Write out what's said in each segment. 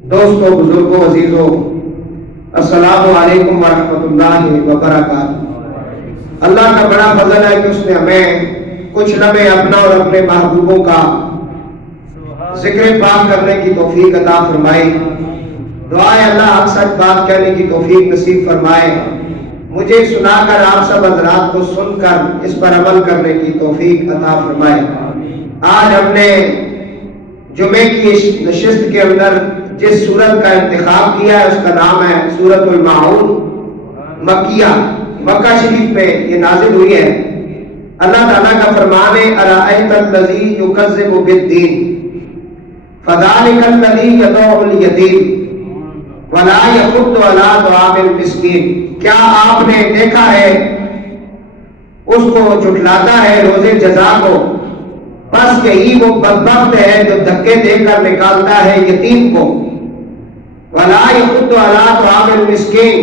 دوستوں، بزرگوں، عزیزوں، السلام علیکم ورحمۃ اللہ وبرکاتہ۔ اللہ کا بڑا فضل ہے کہ اس نے ہمیں کچھ لمحے اپنا اور اپنے محبوبوں کا ذکر پاک کرنے کی توفیق عطا فرمائی۔ دعا ہے اللہ حق سچ بات کہنے کی توفیق نصیب فرمائے، مجھے سنا کر آپ سب حضرات کو سن کر اس پر عمل کرنے کی توفیق عطا فرمائے۔ آج ہم نے جمعے کی نشست کے اندر جس سورت کا انتخاب کیا ہے اس کا نام ہے سورۃ الماعون مکیہ، مکہ شریف میں یہ نازل ہوئی ہے۔ اللہ تعالیٰ کا فرمان ہے ارأیت الذی یکذب بالدین فذلک الذی یدعو الیتیم ولا یحض علی طعام المسکین۔ کیا آپ نے دیکھا ہے اس کو جھٹلاتا ہے روزے جزا کو، بس یہی وہ بدبخت ہے جو دھکے دے کر نکالتا ہے یتیم کو، ولا یحض علی طعام المسکین،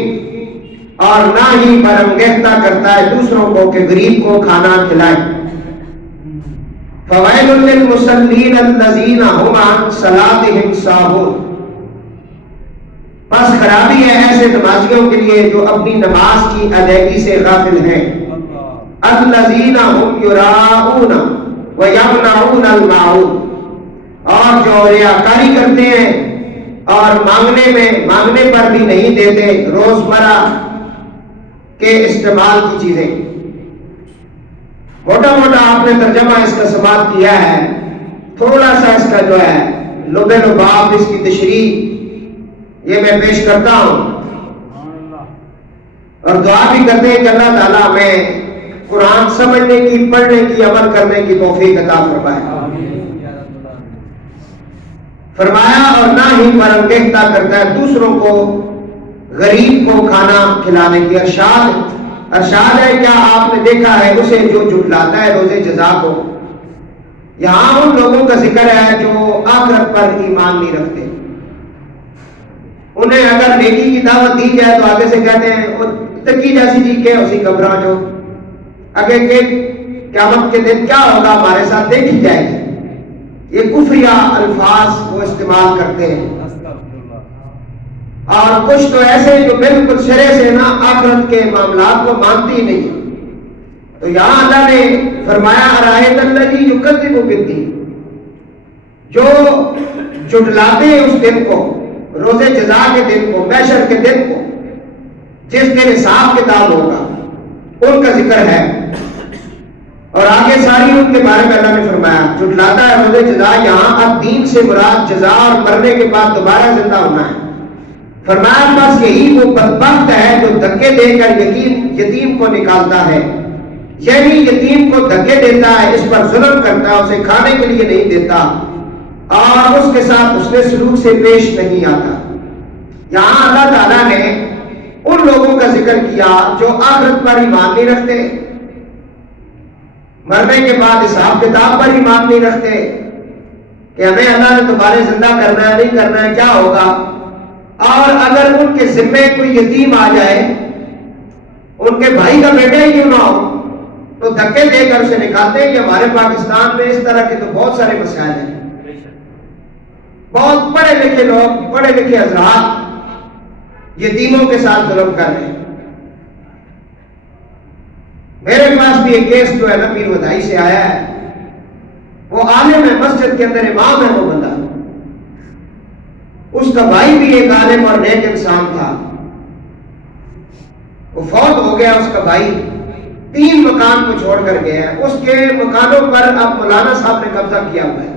اور نہ ہی برانگیختہ کرتا ہے دوسروں کو کہ غریب کو کھانا کھلائے۔ فویل للمصلین الذین هم عن صلاتهم ساہون، بس خرابی ہے ایسے نمازیوں کے لیے جو اپنی نماز کی ادائیگی سے غافل ہیں۔ الذین هم یراؤون ویمنعون الماعون، اور جو ریاکاری کرتے ہیں اور مانگنے پر بھی نہیں دیتے روزمرہ کے استعمال کی چیزیں۔ موٹا موٹا آپ نے ترجمہ اس کا سماعت کیا ہے، تھوڑا سا اس کا جو ہے لب لباب اس کی تشریح یہ میں پیش کرتا ہوں، اور دعا بھی کرتے ہیں کہ اللہ تعالیٰ ہمیں قرآن سمجھنے کی، پڑھنے کی، عمل کرنے کی توفیق عطا فرمائے۔ فرمایا اور نہ ہی برانگیختہ کرتا ہے دوسروں کو غریب کو کھانا کھلانے کی۔ ارشاد ہے کیا آپ نے دیکھا ہے اسے جو جھٹلاتا ہے روزے جزا کو۔ یہاں ان لوگوں کا ذکر ہے جو آخرت پر ایمان نہیں رکھتے، انہیں اگر نیکی کی دعوت دی جائے تو آگے سے کہتے ہیں وہ تکی جیسی جی کے اسی گھبرا جو آگے کے قیامت کے دن کیا ہوگا ہمارے ساتھ دیکھی جائے گی۔ یہ کفریہ الفاظ وہ استعمال کرتے ہیں، اور کچھ تو ایسے جو بالکل سرے سے نہ آخرت کے معاملات کو مانتی ہی نہیں۔ تو یہاں اللہ نے فرمایا ارأیت الذی یکذب بالدین، جو جھٹلاتے ہیں اس دن کو، روزے جزا کے دن کو، محشر کے دن کو، جس دن حساب کتاب ہوگا، ان کا ذکر ہے۔ اور آگے ساری ان کے بارے میں اللہ نے فرمایا جھٹلاتا ہے روزے جزا۔ یہاں اب دین سے مراد جزا اور مرنے کے بعد دوبارہ زندہ ہونا ہے۔ فرمایا بس یہی وہ بدبخت ہے جو دھکے دے کر یتیم کو نکالتا ہے، یعنی یتیم کو دھکے دیتا ہے، اس پر ظلم کرتا ہے، اسے کھانے کے لیے نہیں دیتا اور اس کے ساتھ اس نے سلوک سے پیش نہیں آتا۔ یہاں اللہ تعالیٰ نے ان لوگوں کا ذکر کیا جو آخرت پر ایمان نہیں رکھتے، مرنے کے بعد حساب کتاب پر ایمان نہیں رکھتے کہ ہمیں اللہ نے دوبارہ زندہ کرنا ہے نہیں کرنا ہے کیا ہوگا، اور اگر ان کے ذمے کوئی یتیم آ جائے، ان کے بھائی کا بیٹا ہی کیوں نہ ہو، تو دھکے دے کر اسے نکالتے ہیں۔ کہ ہمارے پاکستان میں اس طرح کے تو بہت سارے مسائل ہیں، بہت پڑھے لکھے لوگ، پڑھے لکھے حضرات یتیموں کے ساتھ ظلم کر رہے ہیں۔ میرے پاس بھی ایک کیس جو ہے نا پیر ودائی سے آیا ہے، وہ عالم ہے، مسجد کے اندر امام ہے وہ بندہ، اس کا بھائی بھی ایک عالم اور نیک انسان تھا، وہ فوت ہو گیا۔ اس کا بھائی 3 مکان کو چھوڑ کر گیا ہے، اس کے مکانوں پر اب مولانا صاحب نے قبضہ کیا ہوا ہے،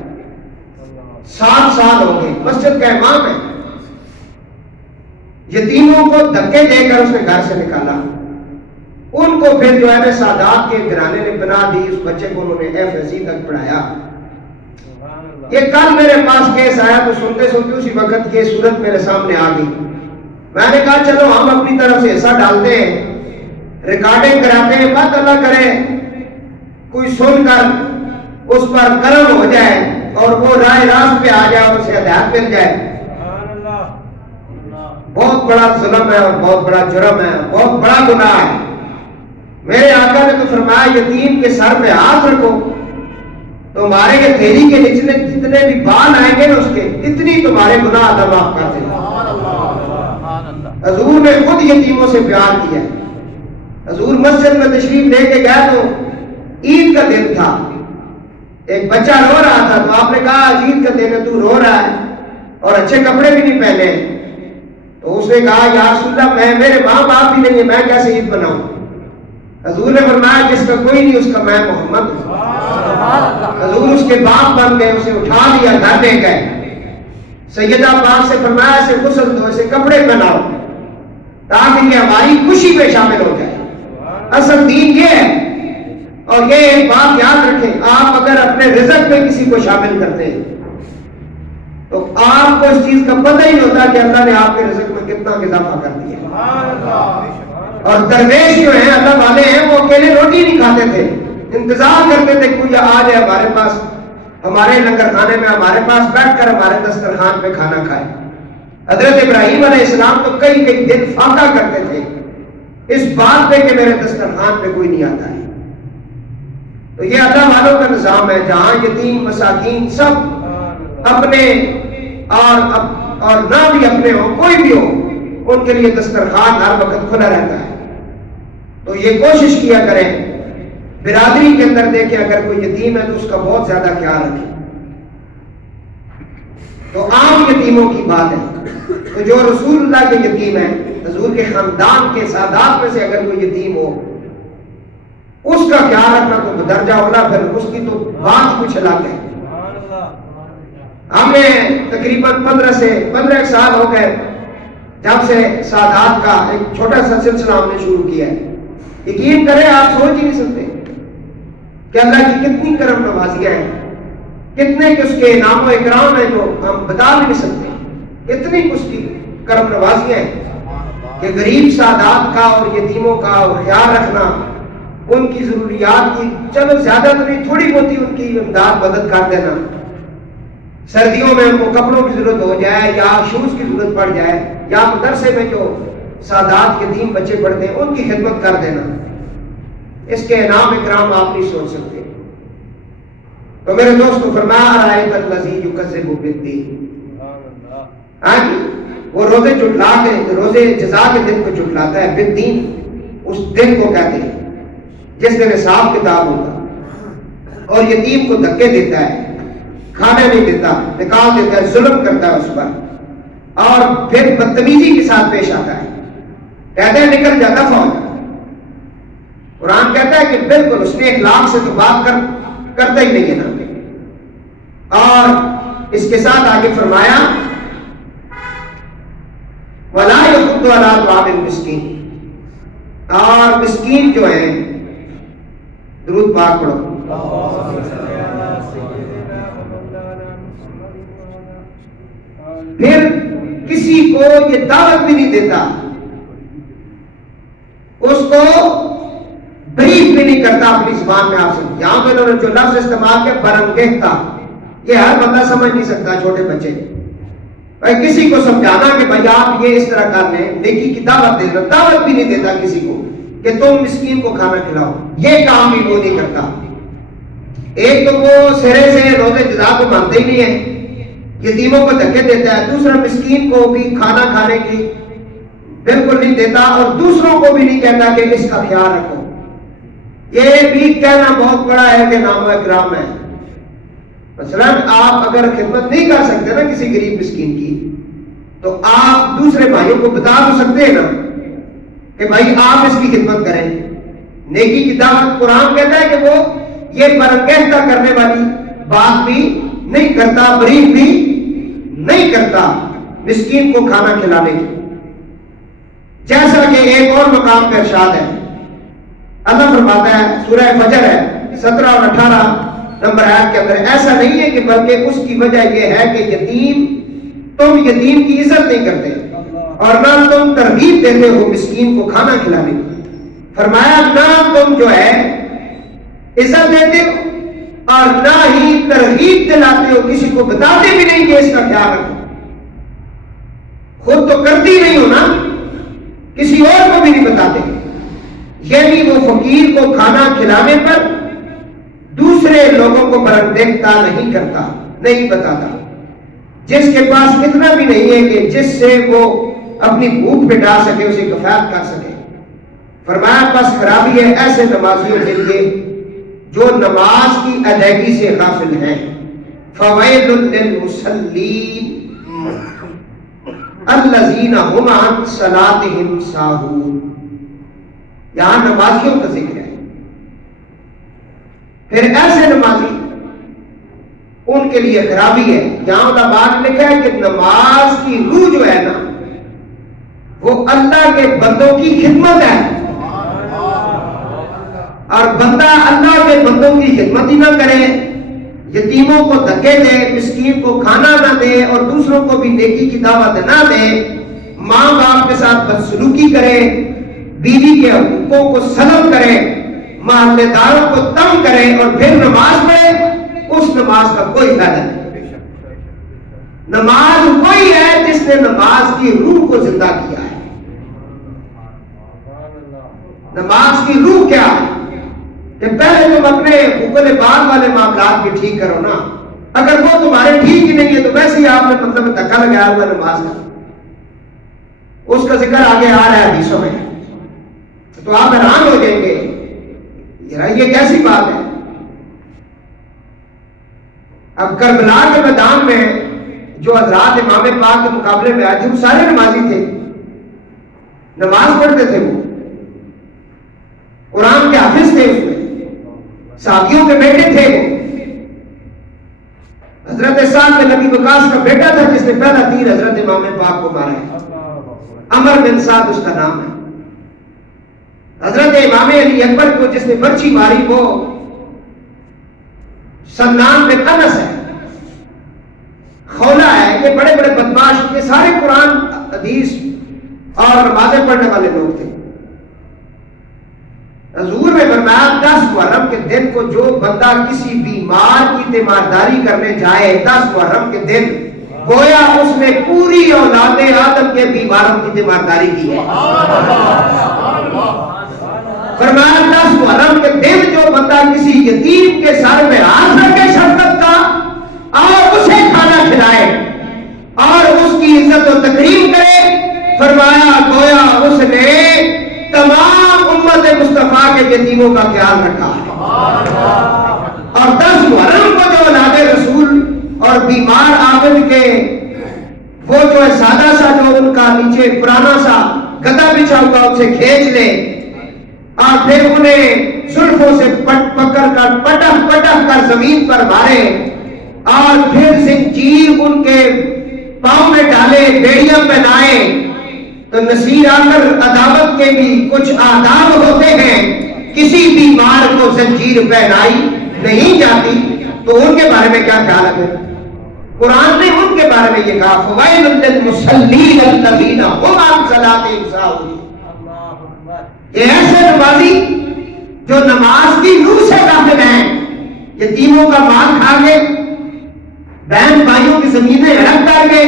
7 سال ہو گئے، مسجد کا امام ہے۔ یتیموں کو دھکے دے کر اس نے گھر سے نکالا، ان کو پھر جو ہے نا سادات کے گھرانے نے بنا دی، اس بچے کو انہوں نے FSC تک پڑھایا۔ یہ کل میرے پاس کیس آیا تو سنتے سنتے اسی وقت یہ صورت میرے سامنے آ گئی۔ میں نے کہا چلو ہم اپنی طرف سے حصہ ڈالتے ہیں، ریکارڈنگ کراتے ہیں، بات اللہ کرے کوئی سن کر اس پر کرم ہو جائے اور وہ راہ راست پہ آ جائے اور اسے ہدایت مل جائے۔ بہت بڑا ظلم ہے اور بہت بڑا جرم ہے، بہت بڑا گناہ ہے۔ میرے آقا نے تو فرمایا یتیم کے سر پہ ہاتھ رکھو، تمہارے ہتھیلی کے نچلے جتنے جتنے بھی بال آئیں گے نا اس کے اتنی تمہارے گناہ اللہ معاف کر دے گا۔ حضور نے خود یتیموں سے پیار کیا ہے۔ حضور مسجد میں تشریف لے کے گئے تو عید کا دن تھا، ایک بچہ رو رہا تھا تو آپ نے کہا عید کا دن ہے تو رو رہا ہے اور اچھے کپڑے بھی نہیں پہنے، تو اس نے کہا یا رسول اللہ میرے ماں باپ بھی نہیں ہے، میں کیسے عید بناؤں؟ حضور نے فرمایا جس کا کوئی نہیں اس کا میں محمد ہوں۔ حضور اس کے باپ بن گئے، اسے اٹھا لیا، گھر لے گئے، سیدہ پاک سے فرمایا اسے غسل دو، اسے کپڑے پہناؤ تاکہ یہ ہماری خوشی میں شامل ہو جائے۔ اصل دین یہ ہے، اور یہ ایک بات یاد رکھیں، آپ اگر اپنے رزق میں کسی کو شامل کرتے ہیں تو آپ کو اس چیز کا پتہ ہی نہیں ہوتا کہ اللہ نے آپ کے رزق میں کتنا اضافہ کر دیا۔ اور درویش جو ہیں اللہ والے ہیں وہ اکیلے روٹی نہیں کھاتے تھے، انتظار کرتے تھے کوئی آ جائے ہمارے پاس، ہمارے لنگر خانے میں ہمارے پاس بیٹھ کر ہمارے دسترخوان پہ کھانا کھائے۔ حضرت ابراہیم علیہ السلام تو کئی کئی دن فاقہ کرتے تھے اس بات پہ کہ میرے دسترخوان پہ کوئی نہیں آتا ہے۔ تو یہ اللہ والوں کا نظام ہے جہاں یتیم مساکین سب اپنے اور نہ بھی اپنے ہو، کوئی بھی ہو، ان کے لیے دسترخوان ہر وقت کھلا رہتا ہے۔ تو یہ کوشش کیا کریں، برادری کے اندر دیکھیں اگر کوئی یتیم ہے تو اس کا بہت زیادہ خیال رکھیں۔ تو عام یتیموں کی بات ہے، تو جو رسول اللہ کے یتیم ہیں، حضور کے خاندان کے سادات میں سے اگر کوئی یتیم ہو اس کا خیال رکھنا تو درجہ اولا، پھر اس کی تو بات کچھ الگ ہے۔ ہم نے تقریباً 15 سال ہو گئے جب سے سادات کا ایک چھوٹا سا سلسلہ ہم نے شروع کیا ہے۔ یقین کریں آپ سوچ ہی نہیں سکتے کہ اللہ کی کتنی کرم نوازیاں ہیں، کتنے اس کے انعام و اکرام ہیں جو ہم بتا بھی نہیں سکتے، اتنی اس کی کرم نوازیاں ہیں کہ غریب سادات کا اور یتیموں کا خیال رکھنا، ان کی ضروریات کی چلو زیادہ تو نہیں، تھوڑی بہت ان کی امداد مدد کر دینا، سردیوں میں ان کو کپڑوں کی ضرورت ہو جائے یا شوز کی ضرورت پڑ جائے یا مدرسے میں جو سادات یتیم بچے پڑھتے ہیں ان کی خدمت کر دینا، اس کے انعام اکرام آپ نہیں سوچ سکتے۔ تو میرے دوست کو فرمایا رائے الذی یکذب بالدین، وہ روزے جھٹلا کے، روزے جزا کے دن کو جھٹلاتا ہے، بالدین اس دن کو کہتے ہیں جس دن حساب کتاب ہوگا، اور یتیم کو دھکے دیتا ہے، کھانے نہیں دیتا، نکال دیتا ہے، ظلم کرتا ہے اس پر، اور پھر بدتمیزی کے ساتھ پیش آتا ہے، کہتے ہیں نکل جا، دفع ہو جا۔ قرآن کہتا ہے کہ بالکل اس نے اخلاق سے تو بات کرتا ہی نہیں ہے نا۔ اور اس کے ساتھ آگے فرمایا وَلَا يَحُضُّ عَلَىٰ طَعَامِ الْمِسْكِينِ، اور مسکین جو ہے، درود پاک پڑھو، پھر کسی کو یہ دعوت بھی نہیں دیتا، اس کو بریف بھی نہیں کرتا اپنی زبان میں۔ آپ سے یہاں پہ انہوں نے جو لفظ استعمال کیا برانگیختہ، یہ ہر بندہ سمجھ نہیں سکتا، چھوٹے بچے بھائی کسی کو سمجھانا کہ بھائی آپ یہ اس طرح کر لیں، نیکی کی دعوت دینا، دعوت بھی نہیں دیتا کسی کو کہ تم مسکین کو کھانا کھلاؤ، یہ کام بھی وہ نہیں کرتا۔ ایک تو وہ سرے سے روزے جزا کو مانتے ہی نہیں ہے، یتیموں کو دھکے دیتا ہے، دوسرا مسکین کو بھی کھانا کھانے کی بالکل نہیں دیتا، اور دوسروں کو بھی نہیں کہتا کہ اس کا خیال رکھو۔ یہ بھی کہنا بہت بڑا ہے کہ نام و اکرام ہے۔ مثلا آپ اگر خدمت نہیں کر سکتے نا کسی غریب مسکین کی، تو آپ دوسرے بھائیوں کو بتا تو سکتے ہیں نا کہ بھائی آپ اس کی خدمت کریں، نیکی کی دعوت۔ قرآن کہتا ہے کہ وہ یہ برانگیختہ کرنے والی بات بھی نہیں کرتا، بریف بھی نہیں کرتا مسکین کو کھانا کھلانے کی۔ جیسا کہ ایک اور مقام پہ ارشاد ہے، اللہ فرماتا ہے، سورہ فجر ہے 17 اور 18 نمبر آیت کے اندر، ایسا نہیں ہے کہ بلکہ اس کی وجہ یہ ہے کہ تم یتیم کی عزت نہیں کرتے اور نہ تم ترغیب دیتے ہو مسکین کو کھانا کھلانے کی۔ فرمایا نہ تم جو ہے عزت دیتے ہو اور نہ ہی ترغیب دلاتے ہو، کسی کو بتاتے بھی نہیں کہ اس کا خیال رکھو، خود تو کرتی نہیں ہو نا، کسی اور کو بھی نہیں بتاتے۔ یعنی وہ فقیر کو کھانا کھلانے پر دوسرے لوگوں کو برانگیختہ نہیں کرتا، نہیں بتاتا، جس کے پاس اتنا بھی نہیں ہے کہ جس سے وہ اپنی بھوک مٹا سکے، اسے کفایت کر سکے۔ فرمایا بس خرابی ہے ایسے نمازیوں کے لیے جو نماز کی ادائیگی سے غافل ہیں۔ فویل للمصلین الذین هم عن صلاتهم ساہون۔ یہاں نمازیوں کا ذکر ہے، پھر ایسے نمازی ان کے لیے خرابی ہے۔ یہاں علماء نے لکھا ہے کہ نماز کی روح جو ہے نا وہ اللہ کے بندوں کی خدمت ہے، اور بندہ اللہ کے بندوں کی خدمت ہی نہ کرے، یتیموں کو دھکے دے، مسکین کو کھانا نہ دے اور دوسروں کو بھی نیکی کی دعوت نہ دے، ماں باپ کے ساتھ بدسلوکی کرے، بیوی کے حقوقوں کو سلب کرے، محلے داروں کو تنگ کرے اور پھر نماز پڑھے، اس نماز کا کوئی فائدہ نہیں۔ نماز وہی ہے جس نے نماز کی روح کو زندہ کیا ہے۔ نماز کی روح کیا ہے؟ کہ پہلے تم اپنے حقوق العباد والے معاملات بھی ٹھیک کرو نا، اگر وہ تمہارے ٹھیک ہی نہیں ہے تو ویسے ہی آپ نے مطلب دھکا لگایا ہوا نماز کا، اس کا ذکر آگے آ رہا ہے حدیثوں میں، تو آپ حیران ہو جائیں گے یہ کیسی بات ہے۔ اب کربلا کے میدان میں جو حضرات امام پاک کے مقابلے میں آئے تھے وہ سارے نمازی تھے، نماز پڑھتے تھے، وہ قرآن کے حافظ تھے، اس میں صحابیوں کے بیٹے تھے، وہ حضرت سعد بن نبی وقاص کا بیٹا تھا جس نے پہلا تیر حضرت امام پاک کو مارا ہے، عمر بن سعد اس کا نام ہے۔ حضرت امام علی اکبر کو جس نے برچھی ماری وہ سنان بن انس ہے، خولا ہے، یہ بڑے بڑے بدماش، یہ سارے قرآن حدیث اور نمازیں پڑھنے والے لوگ تھے۔ حضور نے فرمایا 10 محرم کے دن کو جو بندہ کسی بیمار کی تیمارداری کرنے جائے 10 محرم کے دن، گویا اس نے پوری اولاد آدم کے بیماروں کی تیمارداری کی ہے۔ فرمایا 10 محرم کے دن جو بندہ کسی یتیم کے سر میں ہاتھ رکھے شفقت کا اور اسے کھانا کھلائے اور اس کی عزت و تکریم کرے، فرمایا گویا اس نے تمام امت مصطفیٰ کے یتیموں کا خیال رکھا ہے۔ اور 10 محرم کو جو اولاد رسول اور بیمار عابد کے وہ جو ہے سادہ سا جو ان کا نیچے پرانا سا گدا بچھا ہوا ان سے کھینچ لے اور پھر انہیں زلفوں سے پکڑ کر پٹک کر زمین پر مارے اور پھر زنجیر ان کے پاؤں میں ڈالے، بیڑیاں پہنائے، تو نصیر آخر عداوت کے بھی کچھ آداب ہوتے ہیں، کسی بیمار کو زنجیر پہنائی نہیں جاتی، تو ان کے بارے میں کیا خیال ہے؟ قرآن نے ان کے بارے میں یہ کہا فوائل للمصلین الذین هم عن صلاتهم ساہون۔ یہ ایسے نمازی جو نماز کی روح سے غافل ہیں، یتیموں کا مال کھا کے، بہن بھائیوں کی زمینیں ہڑپ کر کے،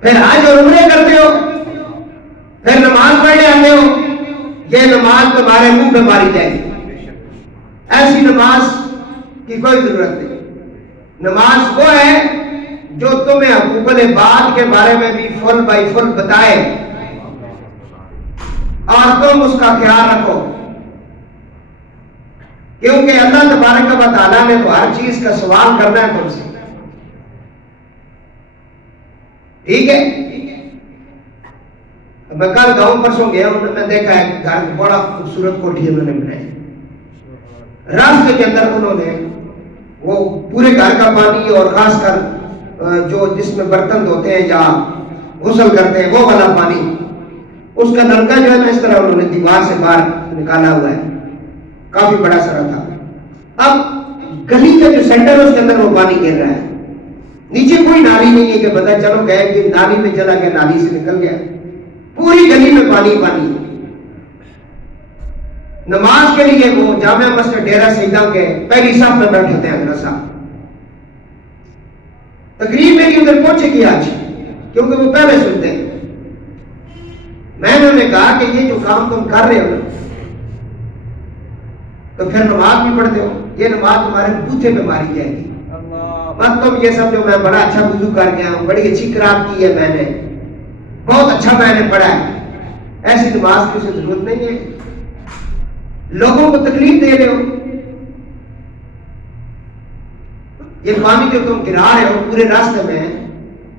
پھر حج اور عمرے کرتے ہو، پھر نماز پڑھنے آتے ہو، یہ نماز تمہارے منہ پہ ماری جائے گی۔ ایسی نماز کی کوئی ضرورت نہیں۔ نماز وہ ہے جو تمہیں حقوق العباد کے بارے میں بھی فل بائی فل بتائے اور تم اس کا خیال رکھو، کیونکہ اللہ تبارک و تعالیٰ نے تو ہر چیز کا سوال کرنا ہے تم سے، ٹھیک ہے؟ میں کل گاؤں پرسوں گیا ہوں، میں دیکھا ہے گھر بڑا خوبصورت کوٹھی انہوں نے بنائی، راستے کے اندر انہوں نے وہ پورے گھر کا پانی اور خاص کر جو جس میں برتن دھوتے ہیں یا غسل کرتے ہیں وہ والا پانی، اس کا نلکا جو ہے نا اس طرح انہوں نے دیوار سے باہر نکالا ہوا ہے، کافی بڑا سارا تھا۔ اب گلی کا جو سینٹر ہے اس کے اندر وہ پانی گر رہا ہے، نیچے کوئی نالی نہیں ہے کہ پتہ چلو گئے کہ نالی میں چلا گیا، نالی سے نکل گیا، پوری گلی میں پانی پانی۔ نماز کے لیے وہ جامع مسجد ڈیرہ سیدہ کے پہلی صف میں بیٹھے تھے حضرت صاحب، تقریب میری ادھر پہنچے گی آج کیونکہ وہ پہلے سنتے ہیں۔ میں نے انہیں کہا کہ یہ جو کام تم کر رہے ہو تو پھر نماز بھی پڑھتے ہو، یہ نماز تمہارے بوتھے پہ ماری جائے گی، بس تم یہ سمجھو میں بڑا اچھا وضو کر گیا ہوں، بڑی اچھی قرات کی ہے میں نے، بہت اچھا میں نے پڑھا ہے. ایسی نماز کی اسے ضرورت نہیں ہے. لوگوں کو تکلیف دے رہے ہو، یہ پانی جو تم گرا رہے ہو پورے راستے میں،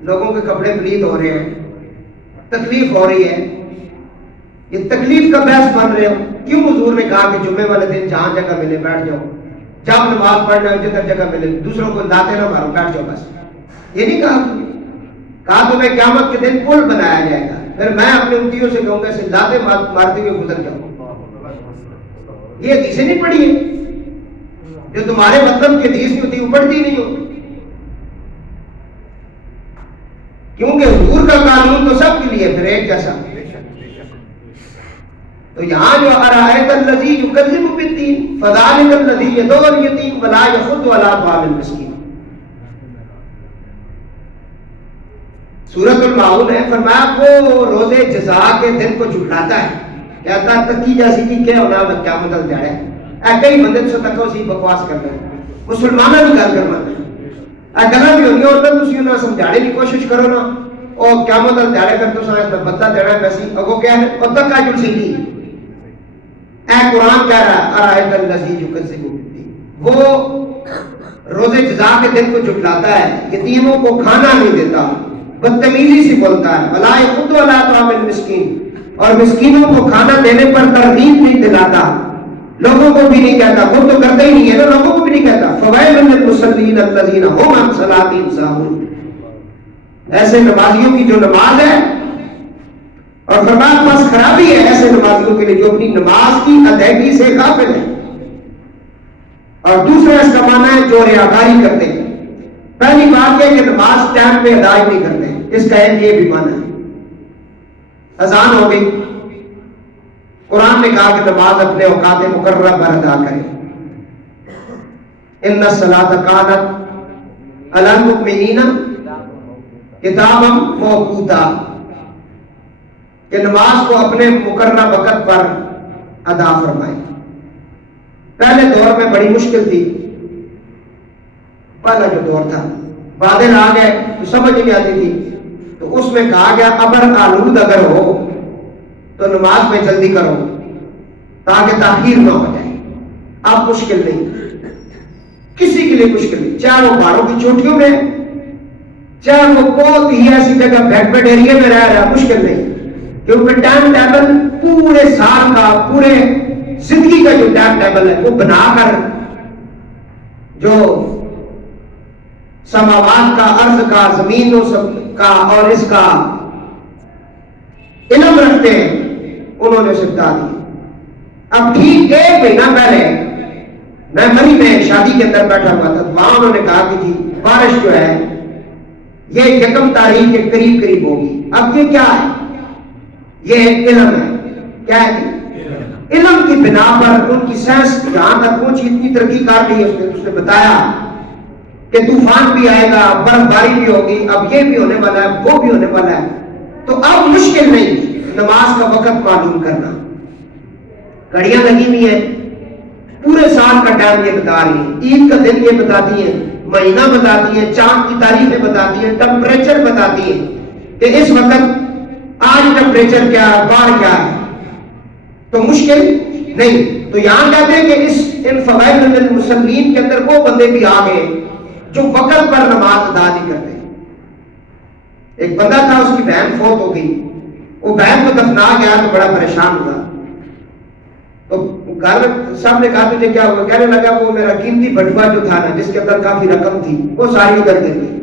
لوگوں کے کپڑے پلید ہو رہے ہیں، تکلیف ہو رہی ہے، یہ تکلیف کا باعث بن رہے ہو. کیوں حضور نے کہا کہ جمعے والے دن جہاں جگہ ملے بیٹھ جاؤ، جب نماز پڑھنا ہو جدھر جگہ ملے، دوسروں کو لاتے نہ مارو، بیٹھ جاؤ بس. یہ نہیں کہا تمہیں قیامت کے دن پل بنایا جائے گا، پھر میں اپنے امتیوں سے کہوں گا اسے لاتے مارتے ہوئے گزر جاؤ. یہ حدیثیں نہیں پڑھی ہیں جو تمہارے مطلب کی حدیث نہیں ہوتی وہ پڑھتی نہیں ہو، کیونکہ حضور کا قانون تو سب کے لیے پھر ایک جیسا. تو یہاں جو ارائیت الذی یکذب بالدین فذلک الذی یدعو الیتیم ولا یحض علی طعام المسکین. سورۃ الماعون ہے، فرمایا وہ روزے جزا کے دن کو جھٹلاتا ہے، کہتا ہے تکی جیسی کی کیا ہونا میں قیامت تک جاڑے اے کئی بندے سے تکو سی بکواس کرنا ہے، مسلمانوں کی گل کرنا اے گلاں بھی ہونی اور تسی انہاں سمجھانے کی کوشش کرو نا، او قیامت تک جاڑے کر تو سائیں بدلہ دینا ہے ویسی اگو کیا ہے اور تک کا جڑ سی. اے قرآن کہہ رہا ہے ارائیت الذی یکذب بالدین، وہ روزے جزا کے دن کو جھٹلاتا ہے، یتیموں کو کھانا نہیں دیتا، بدتمیزی سے بولتا ہے، ولا یحض علی طعام المسکین، اور مسکینوں کو کھانا دینے پر ترغیب نہیں دلاتا، لوگوں کو بھی نہیں کہتا، خود تو کرتا ہی نہیں ہے نا، لوگوں کو بھی نہیں کہتا. فویل للمصلین الذین هم عن صلاتهم ساہون. ایسے نمازیوں کی جو نماز ہے، اور فرمایا پس خرابی ہے ایسے نمازیوں کے لیے جو اپنی نماز کی ادائیگی سے غافل ہے. اور دوسرا اس کا معنی ہے جو ریاکاری کرتے ہیں. پہلی بات یہ کہ نماز ٹائم پہ ادا نہیں کرتے، اس کا ایک یہ بھی معنی ہے. اذان ہو گئی، قرآن نے کہا کہ نماز اپنے اوقات مقررہ پر ادا کرے. ان الصلاۃ کانت علی المؤمنین کتابا موقوتا، کہ نماز کو اپنے مقررہ وقت پر ادا فرمائے. پہلے دور میں بڑی مشکل تھی، پہلا جو دور تھا بادل آ گئے تو سمجھ نہیں آتی تھی، تو اس میں کہا گیا ابر آلود اگر ہو تو نماز میں جلدی کرو تاکہ تاخیر نہ ہو جائے. اب مشکل نہیں، کسی کے لیے مشکل نہیں، چاہے وہ پہاڑوں کی چوٹیوں میں، چاہے وہ بہت ہی ایسی جگہ بیک ایریا میں رہ رہا، مشکل نہیں، کیونکہ ٹائم ٹیبل پورے سال کا، پورے زندگی کا جو ٹائم ٹیبل ہے وہ بنا کر جو سماوات کا، ارض کا، زمین کا اور اس کا علم رکھتے ہیں، انہوں نے اسے بتا دی. اب ٹھیک 1 مہینہ پہلے میں مری میں شادی کے اندر بیٹھا ہوا تھا، وہاں انہوں نے کہا کہ جی بارش جو ہے یہ 1 تاریخ کے قریب قریب ہوگی. اب یہ کیا ہے؟ یہ ایک علم ہے. کیا ہے؟ علم کی بنا پر ان کی سائنس جہاں تک پہنچی اتنی ترقی کر رہی ہے، اس نے بتایا کہ طوفان بھی آئے گا، برف باری بھی ہوگی، اب یہ بھی ہونے والا ہے، وہ بھی ہونے والا ہے. تو اب مشکل نہیں نماز کا وقت معلوم کرنا. گھڑیاں لگی ہوئی ہیں، پورے سال کا ٹائم یہ بتا رہی ہیں، عید کا دن یہ بتاتی ہیں، مہینہ بتاتی ہیں، چاند کی تاریخیں بتاتی ہیں، ٹمپریچر بتاتی ہیں کہ اس وقت آج ٹمپریچر کیا ہے، باہر کیا ہے. تو مشکل نہیں. تو یہاں کہتے ہیں کہ ان فوائد للمصلین کے اندر وہ بندے بھی آ گئے جو وقت پر نماز ادا نہیں کرتے. ایک بندہ تھا، اس کی بہن فوت ہو گئی، وہ بہن کو دفنا گیا تو بڑا پریشان ہوا. تو گھر سب نے کہا تجھے کیا ہوا؟ کہنے لگا وہ میرا قیمتی بٹوا جو تھا نا، جس کے اندر کافی رقم تھی، وہ ساری ادھر گر گئی.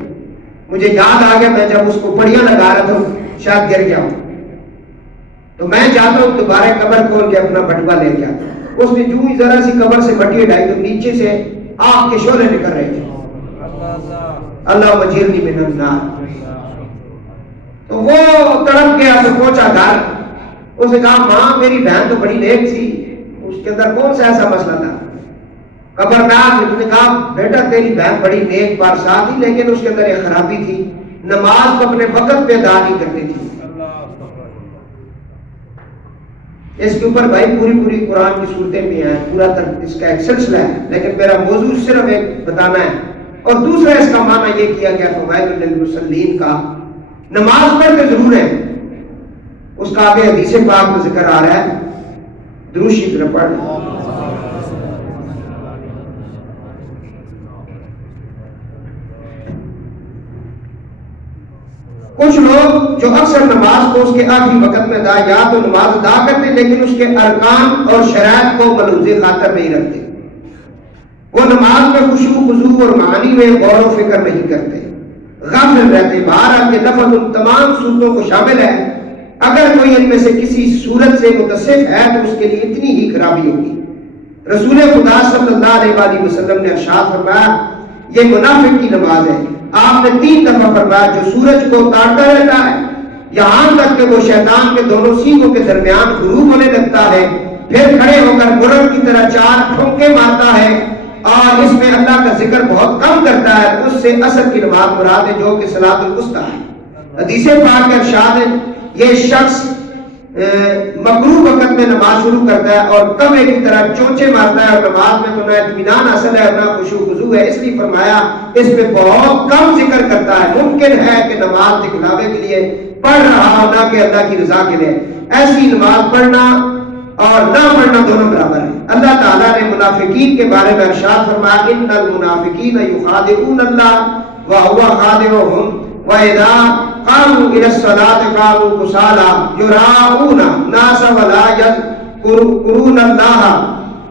مجھے یاد آ گیا میں جب اس کو پڑیاں لگا رہا تھا شاید گر گیا ہوں، تو میں چاہتا ہوں دوبارہ قبر کھول کے اپنا بٹوا لے کے آتا. اس نے جو ہی ذرا سی قبر سے مٹی ہٹائی تو نیچے سے آگ کے شعلے نکل رہے تھے. اللہ مجیرنی من النار. تو وہ تڑپ گیا تو پہنچا گھر، اس نے کہا ماں میری بہن تو بڑی نیک تھی، اس کے اندر کون سا ایسا مسئلہ تھا؟ خبردار. نے کہا بیٹا تیری بہن بڑی نیک بارسا تھی، لیکن اس کے اندر ایک خرابی تھی، نماز کو اپنے وقت پہ ادا نہیں کرتی تھی. اس کے اوپر بھائی پوری قرآن کی صورتیں بھی ہیں، پورا اس کا ایک سلسلہ ہے، لیکن میرا موضوع صرف ایک بتانا ہے اور دوسرا اس کا معنی یہ کیا گیا فوائد للمصلین کا، نماز پڑھتے ضرور ہیں، اس کا آگے حدیث پاک میں ذکر آ رہا ہے، درود شریف پڑھ لیں۔ کچھ لوگ جو اکثر نماز کو اس کے آخری وقت میں ادا یا تو نماز ادا کرتے لیکن اس کے ارکان اور شرائط کو ملحوظ خاطر نہیں رکھتے، وہ نماز میں خشوع خضوع اور معانی میں غور و فکر نہیں کرتے، غافل رہتے۔ بہرحال کے لفظ ان تمام صورتوں کو شامل ہے، اگر کوئی ان میں سے کسی صورت سے متصف ہے تو اس کے لیے اتنی ہی خرابی ہوگی۔ رسول خدا صلی اللہ علیہ وآلہ وسلم نے ارشاد فرمایا یہ منافق کی نماز ہے۔ آپ نے 3 دفعہ فرمایا جو سورج کو تارتا رہتا ہے یہاں تک کہ وہ شیطان کے دونوں سینگوں کے درمیان غروب ہونے لگتا ہے، پھر کھڑے ہو کر مرغ کی طرح 4 ٹھونکے مارتا ہے اور اس میں اللہ کا ذکر بہت کم کرتا ہے، اس سے عصر کی نماز مراد ہے جو کہ صلاۃ الوسطیٰ ہے۔ حدیث پاک کے ارشاد ہے یہ شخص مکروہ وقت میں نماز شروع کرتا ہے اور کمے کی طرح چونچے مارتا ہے اور نماز میں تو نہ اطمینان حاصل ہے اور نہ خشوع خضوع ہے، اس لیے فرمایا اس میں بہت کم ذکر کرتا ہے، ممکن ہے کہ نماز دکھلاوے کے لیے پڑھ رہا ہو نہ کہ اللہ کی رضا کے لیے۔ ایسی نماز پڑھنا اور نہ پڑھنا دونوں برابر ہے۔ اللہ تعالیٰ نے منافقین کے بارے میں ارشاد فرمایا ان المنافقین یخادعون اللہ وهو خادعهم وَإِذَا قَامُوا إِلَى الصَّلَاةِ قَامُوا كُسَالَىٰ يُرَاءُونَ النَّاسَ وَلَا يَذْكُرُونَ اللَّهَ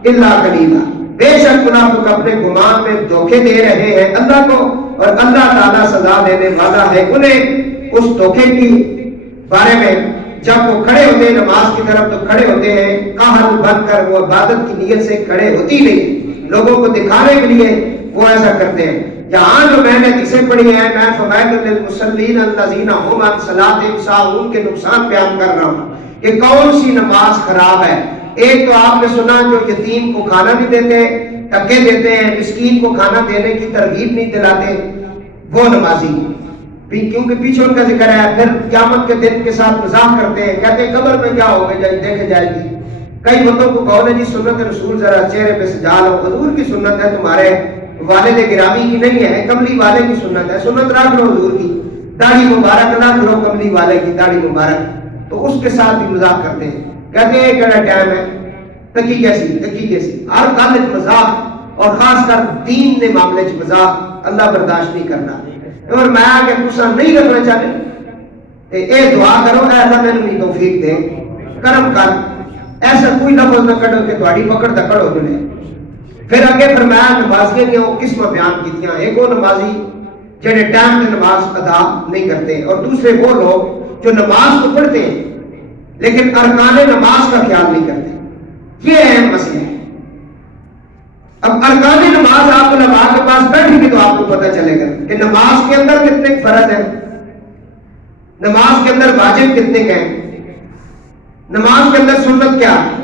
إِلَّا قَلِيلًا۔ بے شک منافق اپنے گمان میں دھوکے دے رہے ہیں اللہ کو اور اللہ تعالیٰ سزا دینے والا ہے انہیں اس دھوکے کی بارے میں۔ جب وہ کھڑے ہوتے ہیں نماز کی طرف تو کھڑے ہوتے ہیں کاہل بن کر، وہ عبادت کی نیت سے کھڑے ہوتی نہیں، لوگوں کو دکھانے کے لیے وہ ایسا کرتے ہیں۔ یہاں جو میں نے حدیثیں پڑھی ہیں میں فوائد للمصلین الذین هم عن صلاتهم ساہون کے نقصان بیان کر رہا ہوں کہ کون سی نماز خراب ہے۔ ایک تو آپ نے سنا جو یتیم کو کھانا نہیں دیتے، ٹکے دیتے ہیں، مسکین کو کھانا دینے کی ترغیب نہیں دلاتے، وہ نمازی بھی کیونکہ پیچھے ان کا ذکر ہے۔ پھر قیامت کے دن کے ساتھ مذاق کرتے ہیں، کہتے ہیں قبر میں کیا ہوگا دیکھ جائے گی۔ کئی بندوں کو کہو جی سنت رسول ذرا چہرے پہ سجا لو، حضور کی سنت ہے، تمہارے والد گرامی کی نہیں ہے، کملی والے کی سنت ہے، سنت رکھ لو حضور کی، داڑھی مبارک نہ کرو کملی والے کی داڑھی مبارک، تو اس کے ساتھ بھی مذاق کرتے ہیں، کہتے ہیں کیڑا ٹائم ہے، تکی کیسی ہر گل مذاق اور خاص کر دین کے معاملے چ مذاق اللہ برداشت نہیں کرنا۔ اور میں کہ تسا نہیں رکھنا چاہتے اے دعا کرو اے اللہ میں نے توفیق دے، کرم کر، ایسا کوئی لفظ نہ کڈو کہ تہاڈی پکڑ دکڑ ہو جائے۔ پھر آگے فرمایا نمازیاں کی وہ قسم بیان کیتیاں، ایک وہ نمازی جڑے ٹائم پہ نماز ادا نہیں کرتے اور دوسرے وہ لوگ جو نماز کو پڑھتے ہیں لیکن ارکان نماز کا خیال نہیں کرتے۔ یہ اہم مسئلہ ہے۔ اب ارکان نماز آپ علماء کے پاس بیٹھیں گے تو آپ کو پتہ چلے گا کہ نماز کے اندر کتنے فرض ہیں، نماز کے اندر واجب کتنے ہیں، نماز کے اندر سنت کیا ہے۔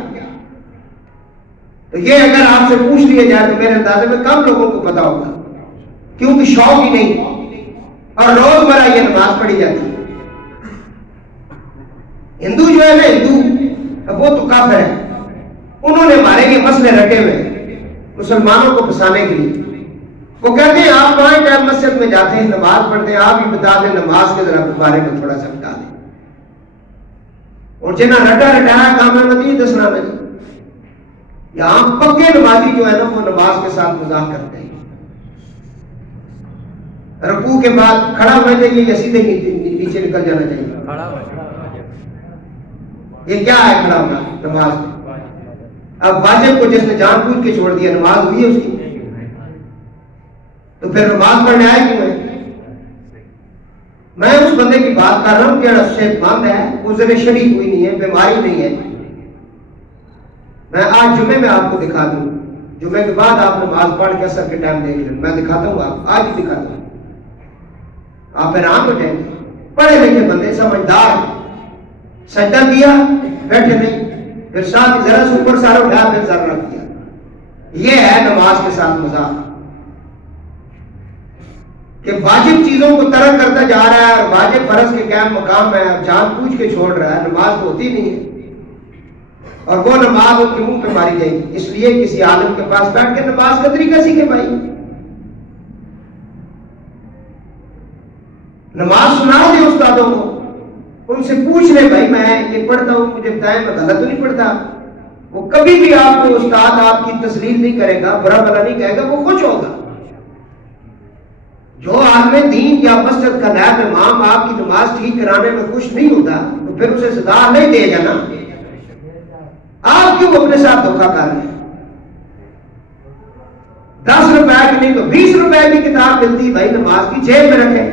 تو یہ اگر آپ سے پوچھ لیا جائے تو میرے اندازے میں کم لوگوں کو پتا ہوگا، کیونکہ شوق ہی نہیں اور روزمرہ یہ نماز پڑھی جاتی ہے۔ ہندو جو ہے نا ہندو وہ تو کافر ہے، انہوں نے ہمارے یہ مسئلے رٹے ہوئے مسلمانوں کو پھنسانے کے لیے۔ وہ کہتے ہیں آپ پانچ ٹائم مسجد میں جاتے ہیں نماز پڑھتے ہیں، آپ ہی بتا دیں نماز کے ذرا بارے میں تھوڑا سا بتا دیں، اور جنہیں رٹا رٹایا کام ہے نہیں دسنا نہیں۔ یہاں پکے نمازی جو ہے نا وہ نماز کے ساتھ مذاق کرتے ہیں، رکوع کے بعد کھڑا ہونا چاہیے یا سیدھے نیچے نکل جانا چاہیے؟ یہ کیا ہے کھڑا ہونا نماز میں؟ اب واجب کو جس نے جان بوجھ کے چھوڑ دیا نماز ہوئی ہے اس کی، تو پھر نماز پڑھنے آئے کیوں ہے؟ میں اس بندے کی بات کر رہا ہوں کہ صحت مند ہے، عذر شرعی کوئی نہیں ہے، بیماری نہیں ہے۔ میں آج جمعے میں آپ کو دکھا دوں، جمعے کے بعد آپ نماز پڑھ کے اثر کے ٹائم دیکھ لیں، میں دکھاتا ہوں، آپ آج ہی دکھاتا ہوں، آپ حیران ہو جائیں گے۔ پڑھے لکھے بندے سمجھدار، سجدہ کیا بیٹھے نہیں، پھر ساتھ ذرا سے اوپر سارا اٹھایا پھر ذرا رکھ دیا۔ یہ ہے نماز کے ساتھ مذاق کہ واجب چیزوں کو ترک کرتا جا رہا ہے اور واجب فرض کے قائم مقام ہے، جان بوجھ کے چھوڑ رہا ہے، نماز تو ہوتی نہیں ہے، اور وہ نماز ان کے منہ پہ ماری جائے گی۔ اس لیے کسی عالم کے پاس بیٹھ کے نماز کا طریقہ سیکھے بھائی، نماز سنا دیں استادوں کو، ان سے پوچھ لیں بھائی میں یہ پڑھتا ہوں مجھے بتائیں میں غلط تو نہیں پڑھتا. وہ کبھی بھی آپ کو استاد آپ کی تسلیم نہیں کرے گا، برا بھلا نہیں کہے گا، وہ خوش ہوگا. جو عالم دین یا مسجد کا نائب امام آپ کی نماز ٹھیک کرانے میں خوش نہیں ہوتا تو پھر اسے سزا نہیں دے گا نا. آپ کیوں اپنے ساتھ دھوکہ کر رہے ہیں؟ 10 روپے کی نہیں تو 20 روپے کی کتاب ملتی بھائی نماز کی جیب میں رکھے.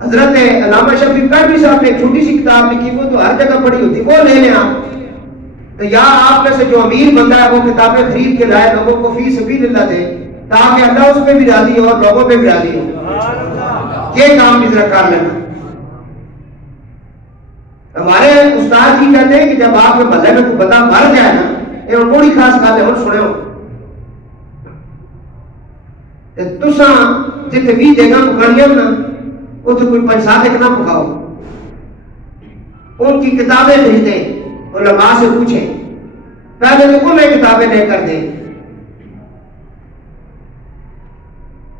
حضرت علامہ شفیع کاروی صاحب نے ایک چھوٹی سی کتاب لکھی، وہ تو ہر جگہ پڑھی ہوتی، وہ لے لیں آپ. تو یا آپ میں سے جو امیر بندہ ہے وہ کتابیں خرید کے لائے لوگوں کو فی سبیل اللہ دے تاکہ اللہ اس پہ بھی راضی ہو اور لوگوں پہ بھی راضی ہو. یہ کام بھی ذرا کر لینا. ہمارے استاد جی کہتے ہیں کہ جب آپ کے محلے میں کوئی بندہ مر جائے نا، یہ بڑی خاص بات ہے، سنے ہو تساں جتنے بھی جگہ پکڑیاں نا اتنے کوئی 5-7 نہ پکاؤ، ان کی کتابیں خریدیں، علماء سے پوچھیں، پہلے تو انہیں کتابیں لے کر دیں،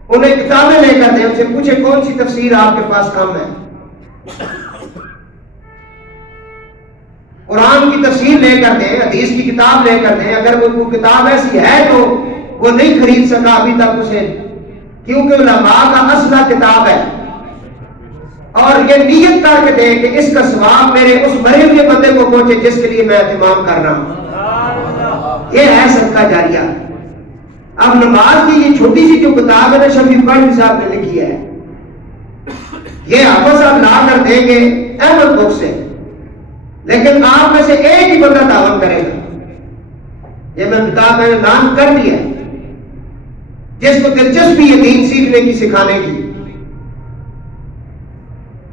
انہیں کتابیں لے کر دیں، ان سے پوچھیں کون سی تفسیر آپ کے پاس کم ہے. قرآن کی تفسیر لے کر دیں، حدیث کی کتاب لے کر دیں. اگر وہ کتاب ایسی ہے تو وہ نہیں خرید سکا ابھی تک اسے، کیونکہ علماء کا اصلہ کتاب ہے. اور یہ نیت کر کے دیں کہ اس کا ثواب میرے اس مرے ہوئے بندے کو پہنچے جس کے لیے میں اہتمام کر رہا ہوں. یہ ہے صدقہ جاریہ. اب نماز کی یہ چھوٹی سی جو کتاب ہے نا شفیع کاروی صاحب نے لکھی ہے، یہ حافظ صاحب لا کر دیں گے احمد بک سے، لیکن آپ میں سے ایک ہی بندہ تعاون کرے گا. یہ میں کتاب میں اعلان کر دیا، جس کو دلچسپی ہے دین سیکھنے کی سکھانے کی.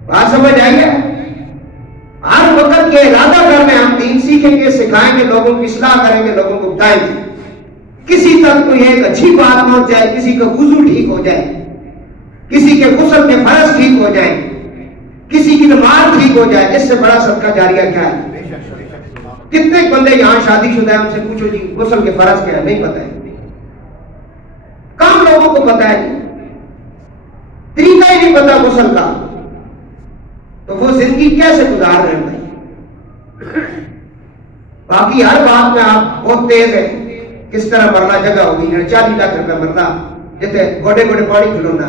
بات سمجھ آئی ہے؟ ہر وقت یہ ارادہ کر لیں ہم دین سیکھیں گے، سکھائیں گے، لوگوں کی اصلاح کریں گے، لوگوں کو بتائیں گے. کسی تک کوئی ایک اچھی بات پہنچ جائے، کسی کا وضو ٹھیک ہو جائے، کسی کے غسل کے فرض ٹھیک ہو جائیں، کسی کی نماز ٹھیک ہو جائے، اس سے بڑا صدقہ جاریہ کیا ہے؟ کتنے بندے یہاں شادی شدہ ہیں، ان سے پوچھو جی غسل کے فرض کیا ہے، نہیں پتہ ہے. کم لوگوں کو پتہ ہے، طریقہ ہی نہیں پتہ غسل کا، تو وہ زندگی کیسے گزار رہے ہیں بھائی؟ باقی ہر بات میں آپ بہت تیز ہیں، کس طرح مرنا جگہ ہوگی 40 لاکھ روپے مرنا، جیسے گوڑے گوڑے پانی کھلونا،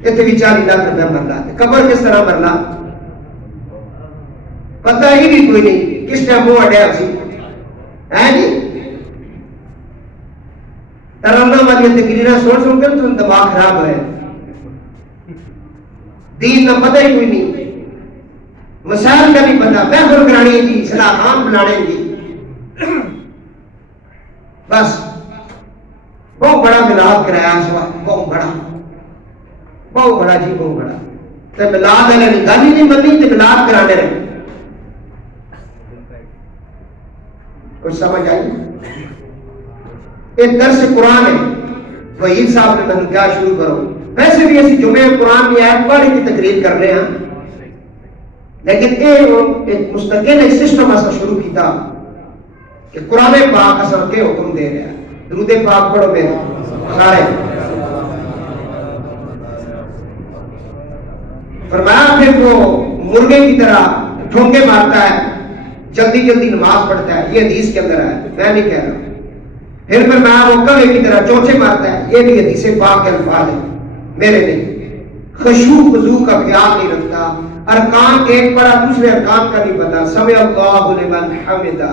اتنے بھی 40 لاکھ روپے مرنا. قبر کس طرح مرنا پتہ ہی بھی کوئی نہیں، کس ٹائم منہ اڈیا اسی ہے جی. ترانہ والی تقریریں سن کر تو دماغ خراب ہے. دین کا پتہ ہی کوئی نہیں، مسائل کا نہیں پتہ، محفل کرانی جی، صلاح خان بلانے جی، بس بہت بڑا ملاد کرایا اس وقت، بہت بڑا جی، بہت بڑا. تو ملاد والے نے گل ہی نہیں بنی تو ملاد کرانے رہے. کچھ سمجھ آئی؟ ایک درس قرآن ہے، وحید صاحب نے کہا کیا شروع کرو. ویسے بھی ایسی جمعے قرآن کی آیت پڑھ کی تقریر کر رہے ہیں، لیکن ایک مستقل ایک سسٹم ایسا شروع کیا کہ قرآن پاک اثر کے حکم دے رہا ہے. درود پاک پڑھو میرے سارے. فرمایا پھر وہ مرغے کی طرح ٹھونکے مارتا ہے، جلدی جلدی نماز پڑھتا ہے، یہ حدیث کے اندر ہے، میں نہیں کہہ رہا. پھر فرمایا وہ کوے کی طرح چونچے مارتا ہے، یہ بھی حدیث پاک کے الفاظ ہیں میرے نہیں. خشوع خضوع کا خیال نہیں رکھتا، ارکان ایک پڑھا دوسرے ارکان کا نہیں پتا، سمع اللہ لمن حمدہ،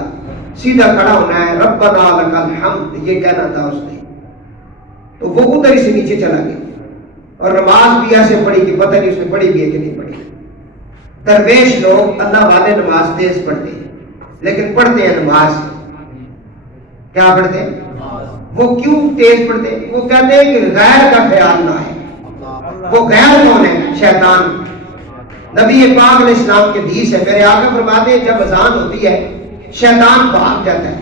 سیدھا کھڑا ہونا ہے، ربنا لک الحمد یہ کہنا تھا اس نے. تو وہ ادھر ہی سے نیچے چلا گیا. اور نماز بھی ایسے پڑھی کہ پتہ نہیں اس نے پڑھی بھی ہے کہ نہیں پڑھی. درویش لوگ اللہ والے نماز تیز پڑھتے ہیں، لیکن پڑھتے ہیں نماز کیا پڑھتے ہیں؟ وہ کیوں تیز پڑھتے ہیں؟ وہ کہتے ہیں کہ غیر کا خیال نہ ہے. وہ غیر کون ہے؟ شیطان. نبی پاک علیہ السلام کے حدیث ہے، میرے آقا فرماتے ہیں جب اذان ہوتی ہے شیطان بھاگ جاتا ہے،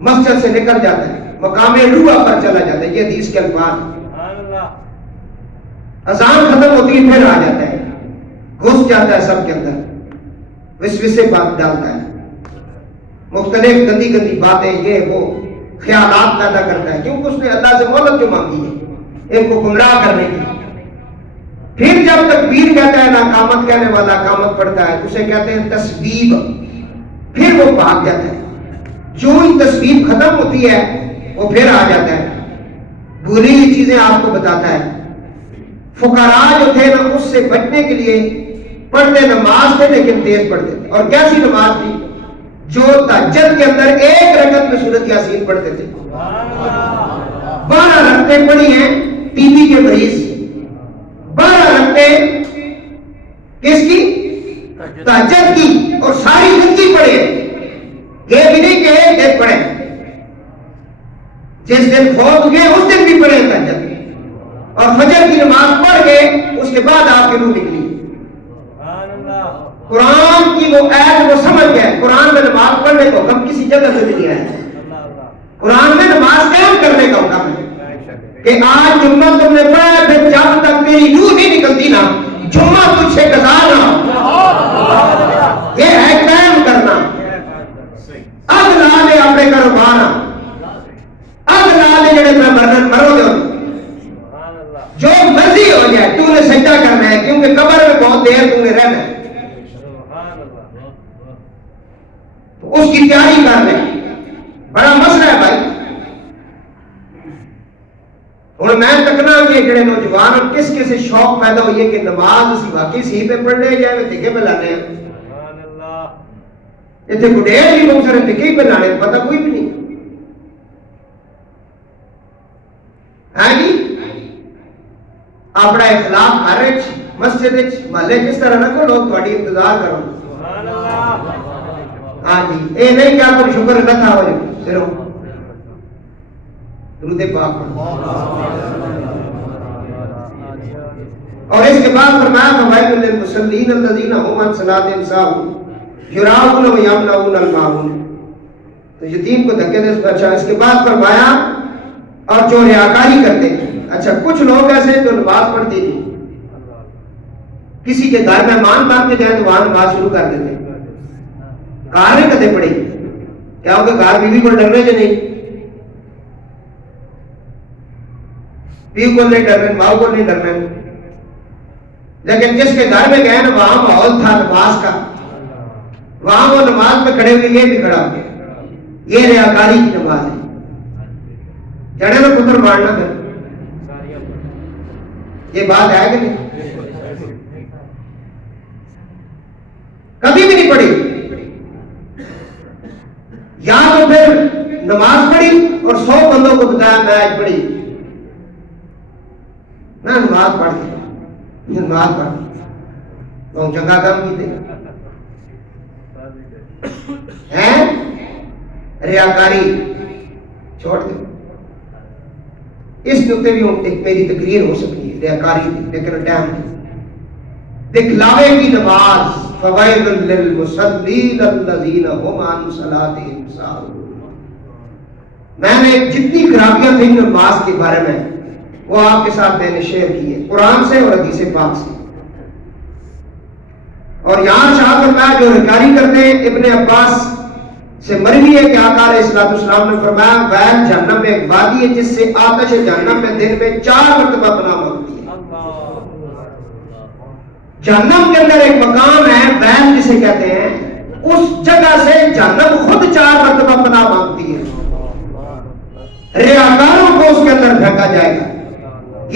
مسجد سے نکل جاتا ہے، مقام روح پر چلا جاتا ہے. یہ حدیث کے الفاظ. اذان ختم ہوتی ہے پھر آ جاتا ہے، گھس جاتا ہے سب کے اندر، وسوسے بات ڈالتا ہے، مختلف گندی گندی باتیں یہ وہ خیالات پیدا کرتا ہے، کیونکہ اس نے اللہ سے مہلت جو مانگی ہے ان کو گمراہ کرنے کی. پھر جب تکبیر کہتا ہے نا اقامت کہنے والا اقامت پڑھتا ہے اسے کہتے ہیں تسبیح، پھر وہ بھاگ جاتا ہے، جو ہی تسبیح ختم ہوتی ہے وہ پھر آ جاتا ہے، بری چیزیں آپ کو بتاتا ہے۔ فقراء جو تھے نا اس سے بچنے کے لیے پڑھتے نماز تھے لیکن تیز پڑھتے تھے، اور کیسی نماز تھی؟ جو تہجد کے اندر ایک رکعت میں سورۃ یاسین پڑھتے تھے۔ 12 رکعتیں پڑھی ہیں ٹی بی کے مریض، 12 رکعتیں کس کی؟ تہجد کی، اور ساری زندگی پڑھے، یہ بھی نہیں کہ ایک دن پڑھے، جس دن فوت ہوئے اس دن بھی پڑھے تہجد، اور فجر کی نماز پڑھ کے اس کے بعد آپ کی روح نکلی۔ قرآن کی وہ آیت وہ سمجھ گئے، قرآن میں نماز پڑھنے کو حکم کسی جگہ سے نہیں آیا، قرآن میں نماز قائم کرنے کا حکم ہے کہ آج جمعہ تم نے پڑھا ہے، پھر جب تک تیری روح نہیں نکلتی نا جمعہ تجھ سے قضا نہ ہو۔ یہ ہے قائم کرنا۔ اب لا لے اپنے کاروبار، اب لا لے جڑے میں مرو گے، جو مرضی ہو جائے تو نے سجدہ کرنا ہے، کیونکہ قبر میں بہت دیر تم نے رہنا ہے، اس کی تیاری کر لیں۔ بڑا مسئلہ ہے بھائی، اور میں تکنا کہ جڑے نوجوان کس کس شوق پیدا ہوئی ہے کہ نماز اسی واقعی صحیح پہ پڑھنے جائے میں تکے پہ لانے ہیں، اتنے گڈیر بھی بہت سارے تکے پہ لانے پتہ کوئی بھی نہیں ہے جی۔ اپنا اخلاق گھر مسجد محلے کس طرح نہ کرو، لوگ تھوڑی انتظار کرو۔ ہاں جی، اے نہیں کہ آپ کو شکر اللہ تھا ہو جائے صرف درود پاک پڑھو۔ اور اس کے بعد فرمایا فوائد للمصلین الذین هم عن صلاتهم ساہون یراؤون ویمنعون الماعون، تو یتیم کو دھکے دے۔ اچھا اس کے بعد فرمایا اور جو ریاکاری کرتے ہیں، اچھا کچھ لوگ ایسے جو نماز پڑھتے نہیں، کسی کے گھر مہمان بن کے جائے تو وہاں نماز شروع کر دیتے، کار نہیں کدے پڑی، کیا ہوگا گھر بیوی کو ڈرنے جو نہیں، بیوی کو نہیں ڈرنے، ماں کو نہیں ڈرنے، لیکن جس کے گھر میں گئے نا وہاں ماحول تھا نماز کا، وہاں وہ نماز میں کھڑے ہوئے یہ بھی کھڑا ہو گیا، یہ ریاکاری کی نماز ہے۔ جڑے میں پتر مارنا پھر یہ بات ہے کہ نہیں؟ کبھی بھی نہیں پڑھی، یا تو پھر نماز پڑھی اور 100 بندوں کو بتایا میں آج پڑھی، میں نماز پڑھ دی، نماز پڑھ دی، تو جگہ کام کی تھے ہیں ریاکاری چھوڑ دے۔ اس نقطے بھی ایک میری تقریر ہو سکتی ہے ریاکاری کی، لیکن ٹائم نہیں۔ دکھلاوے کی نماز فوائد للمصلین الذین هم عن صلاتهم ساہون، میں نے جتنی خرابیاں تھیں نماز کے بارے میں وہ آپ کے ساتھ میں نے شیئر کی ہے قرآن سے اور حدیث پاک سے۔ اور یہاں شاہ فرمایا جو ریاکاری کرتے ہیں، ابن عباس سے مروی ہے کہ آقا علیہ السلام نے فرمایا ویل جہنم میں ایک وادی ہے جس سے آتش جہنم میں دن میں 4 مرتبہ پناہ مانگتی ہے۔ جہنم کے اندر ایک مقام ہے ویل جسے کہتے ہیں، اس جگہ سے جہنم خود 4 مرتبہ پناہ مانگتی ہے، ریاکاروں کو اس کے اندر پھینکا جائے گا۔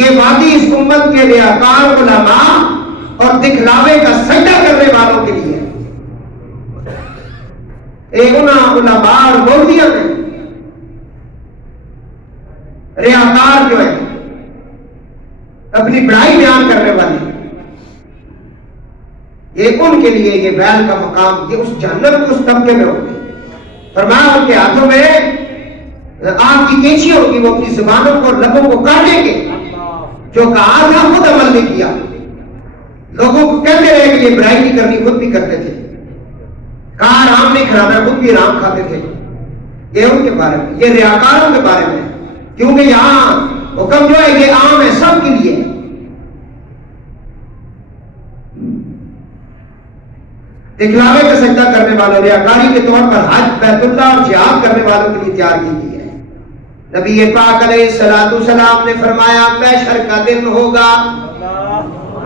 یہ وادی اس امت کے ریاکار علماء اور دکھلاوے کا سجدہ کرنے والوں کے لیے، علماء اور مولویوں میں ریاکار جو ہے اپنی بڑائی بیان کرنے والے، یہ ان کے لیے یہ ویل کا مقام، یہ اس جہنم کو اس طبقے میں ہوگی۔ فرمایا ان کے ہاتھوں میں آگ کی کینچی ہوگی، وہ اپنی زبانوں کو لبوں کو کاٹیں گے، جو کہا تھا خود عمل نہیں کیا، لوگوں کو کہتے رہے کہ یہ برائی نہیں کرنی، خود بھی کرتے تھے، کہا آرام نہیں کھانا، خود بھی آرام کھاتے تھے۔ یہ ان کے بارے میں، یہ ریاکاروں کے بارے میں، کیونکہ یہاں حکم جو ہے یہ عام ہے سب کے لیے۔ دکھلاوے کا سجدہ کرنے والوں، ریاکاری کے طور پر حج بیت اللہ اور جہاد کرنے والوں کے لیے تیار کی گئی ہے۔ نبی پاک علیہ السلام نے فرمایا محشر کا دن ہوگا،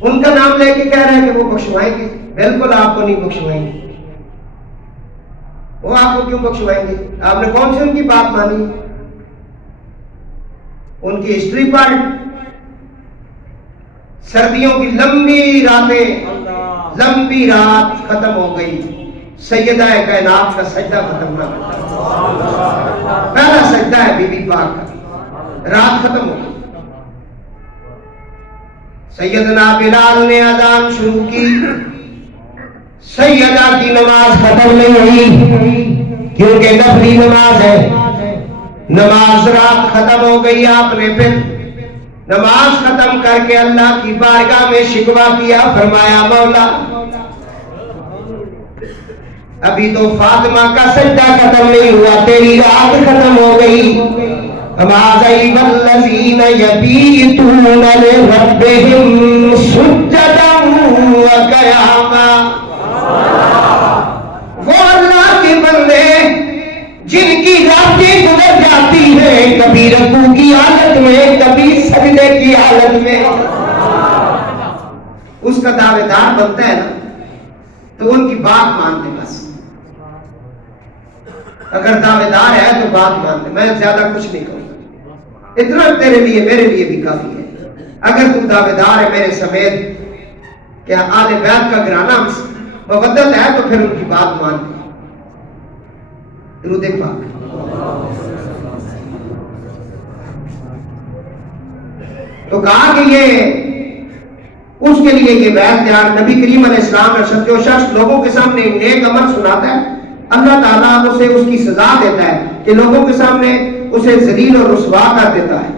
ان کا نام لے کے کہہ رہے ہیں کہ وہ بخشوائیں گے. بالکل آپ کو نہیں بخشوائیں گے. وہ آپ کو کیوں بخشوائیں گے؟ آپ نے کون سی ان کی بات مانی؟ ان کی ہسٹری پر سردیوں کی لمبی راتیں، لمبی رات ختم ہو گئی، سیدہ کائنات کا سجدہ ختم نہ ہوا. پہلا سجدہ ہے بی بی پاک کا، رات ختم ہو گئی. سیدنا بلال نے اذان شروع کی، سیدہ کی نماز ختم نہیں ہوئی کیونکہ نفلی نماز ہے. نماز رات ختم ہو گئی. آپ نے پھر نماز ختم کر کے اللہ کی بارگاہ میں شکوہ کیا، فرمایا مولا ابھی تو فاطمہ کا سجدہ ختم نہیں ہوا، تیری رات ختم ہو گئی. والذین یبیتون لربہم سجدا وقیاما. وہ اللہ کے بندے جن کی راتیں گزر جاتی ہیں کبھی رکوع کی حالت میں، کبھی سجدے کی حالت میں، اس کا دعوے دار بنتا ہے نا تو ان کی بات مانتے. بس اگر دعوے دار ہے تو بات مانتے. میں زیادہ کچھ نہیں کروں گا، اتنا تیرے لیے میرے لیے بھی کافی ہے. اگر تو دعوے دار ہے میرے سمیت کہ آل بیت کا گھرانہ مودت ہے تو پھر ان کی بات مانتے. درود پاک. تو کہا کہ یہ اس کے لیے یہ بیعت تیار. نبی کریم علیہ السلام نے جو شخص لوگوں کے سامنے نیک عمل سناتا ہے اللہ تعالیٰ اسے اس کی سزا دیتا ہے کہ لوگوں کے سامنے اسے ذلیل اور رسوا کر دیتا ہے.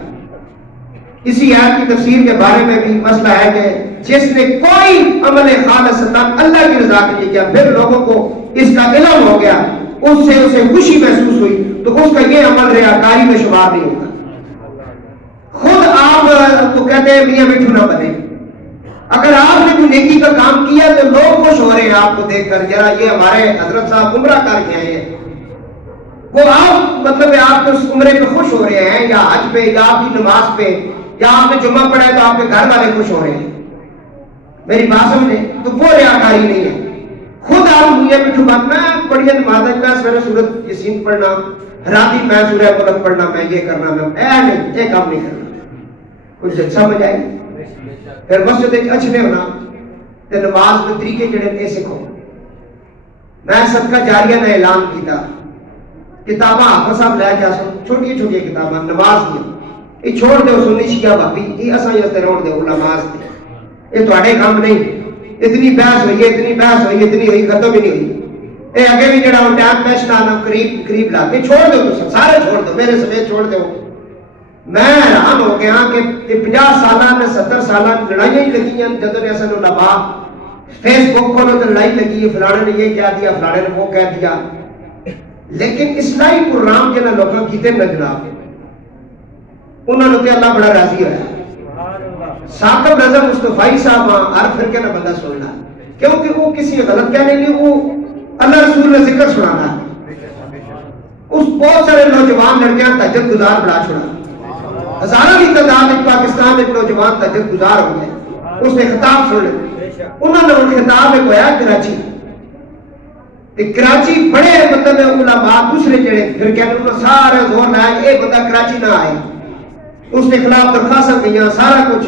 اسی آیت کی تفسیر کے بارے میں بھی مسئلہ ہے کہ جس نے کوئی عمل خالصتاً اللہ کی رضا کے لیے کیا پھر لوگوں کو اس کا علم ہو گیا، اس سے اسے خوشی محسوس ہوئی تو اس کا یہ عمل ریاکاری میں شمار نہیں ہوتا. خود آپ کو کہتے ہیں میاں مٹھو نہ بنے. اگر آپ نے کوئی نیکی کا کام کیا تو لوگ خوش ہو رہے ہیں آپ کو دیکھ کر، ذرا یہ ہمارے حضرت صاحب عمرہ کر کے آئے ہیں، وہ آپ مطلب آپ کے اس عمرے پہ خوش ہو رہے ہیں یا حج پہ یا آپ کی نماز پہ یا آپ نے جمعہ پڑھا ہے تو آپ کے گھر والے خوش ہو رہے ہیں. میری بات سمجھیں تو وہ ریاکاری نہیں ہے. خود آپ میاں مٹھو بات میں بڑی نماز ہے، میں سورہ سورۃ یاسین پڑھنا، راتی میں سورہ ملک پڑھنا، میں یہ کرنا، میں نہیں یہ کام نہیں کرنا. کچھ سمجھ آئے؟ پھر مسجد اچھنے ہونا تے نماز کے طریقے جڑے اے سکھو. میں صدقہ جاریہ نے اعلان کیتا کتاباں حافظ صاحب لے جا سن، چھوٹی چھوٹی کتاباں نماز دی یہ چھوڑ دو سنی شیعہ بھابی یہ اساں یہ تے روڑ دے نماز دی. یہ تواڈے کام نہیں. اتنی بحث ہوئی ہے، اتنی بحث ہوئی، اتنی ہوئی، ختم ہی نہیں ہوئی. اے اگے بھی جڑا ٹائم پیش نہ قریب قریب لا کے چھوڑ دو، تو سارے چھوڑ دو، میرے سمیت چھوڑ دو. میں حیران ہو گیا کہ 50 سالہ میں 70 سالہ لڑائیاں ہی لگی ہیں. جدوں نے اصل علماء فیس بک کھولو تو لڑائی لگی ہے، فلانے نے یہ کہہ دیا، فلانے نے وہ کہہ دیا. لیکن اصلاحی پروگرام جنہاں لوگوں کیتے نہ جناب انہوں نے اللہ بڑا راضی ہوا. ثاقب رضا مصطفی صاحب ہر فرقے نہ بندہ سننا کیونکہ وہ کسی غلط کہنے نہیں، وہ اللہ رسول نے ذکر سنانا. اس بہت سارے نوجوان لڑکیاں تہجد گزار بڑا چھوڑا، ہزاروں کی تعداد میں پاکستان ایک نوجوان تہجد گزار ہو گئے. اس نے خطاب سن لیا، انہوں نے ان خطاب میں گویا کراچی کراچی بڑے مطلب علماء دوسرے جڑے پھر کہتے انہوں نے سارے زور لایا کہ ایک بندہ کراچی نہ آئے. اس کے خلاف درخواست گئی سارا کچھ.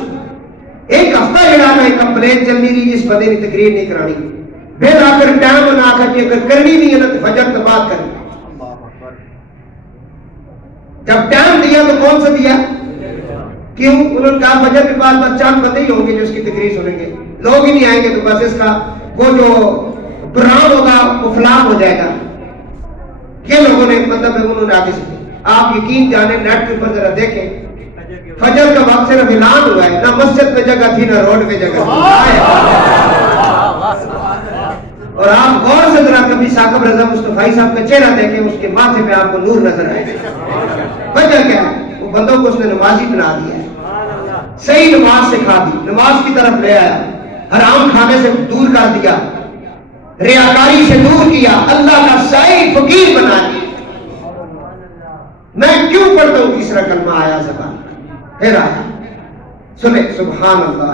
ایک ہفتہ جڑا میں کمپلین چل رہی جس بندے نے تقریر نہیں کرانی. پھر آ کر ٹائم بنا کر کہ اگر کرنی نہیں ہے نا تو فجر تو بات کرنی. جب ٹائم دیا تو کون سا دیا؟ کیوں؟ انہوں نے کہا فجر کے بعد بس چند بندے ہی ہوں گے جو اس کی تقریر سنیں گے، لوگ ہی نہیں آئیں گے تو بس اس کا وہ جو پروگرام ہوگا وہ فلام ہو جائے گا. یہ لوگوں نے مطلب انہوں نے آگے سے آپ یقین جانے نیٹ کے اوپر ذرا دیکھیں فجر کا وقت صرف اعلان ہوا ہے، نہ مسجد میں جگہ تھی نہ روڈ میں جگہ تھی. اور آپ غور سے ذرا کبھی ثاقب رضا مصطفی صاحب کا چہرہ دیکھیں، اس کے ماتھے پہ آپ کو نور نظر آئے گا. وجہ کیا ہے؟ وہ بندوں کو اس نے نمازی بنا دیا ہے، صحیح نماز سکھا دی، نماز کی طرف لے آیا، حرام کھانے سے دور کر دیا، ریاکاری سے دور کیا، اللہ کا سائی فقیر بنا دیا. میں کیوں پڑھتا ہوں تیسرا کلمہ آیا زبان پھر آیا سنے سبحان اللہ.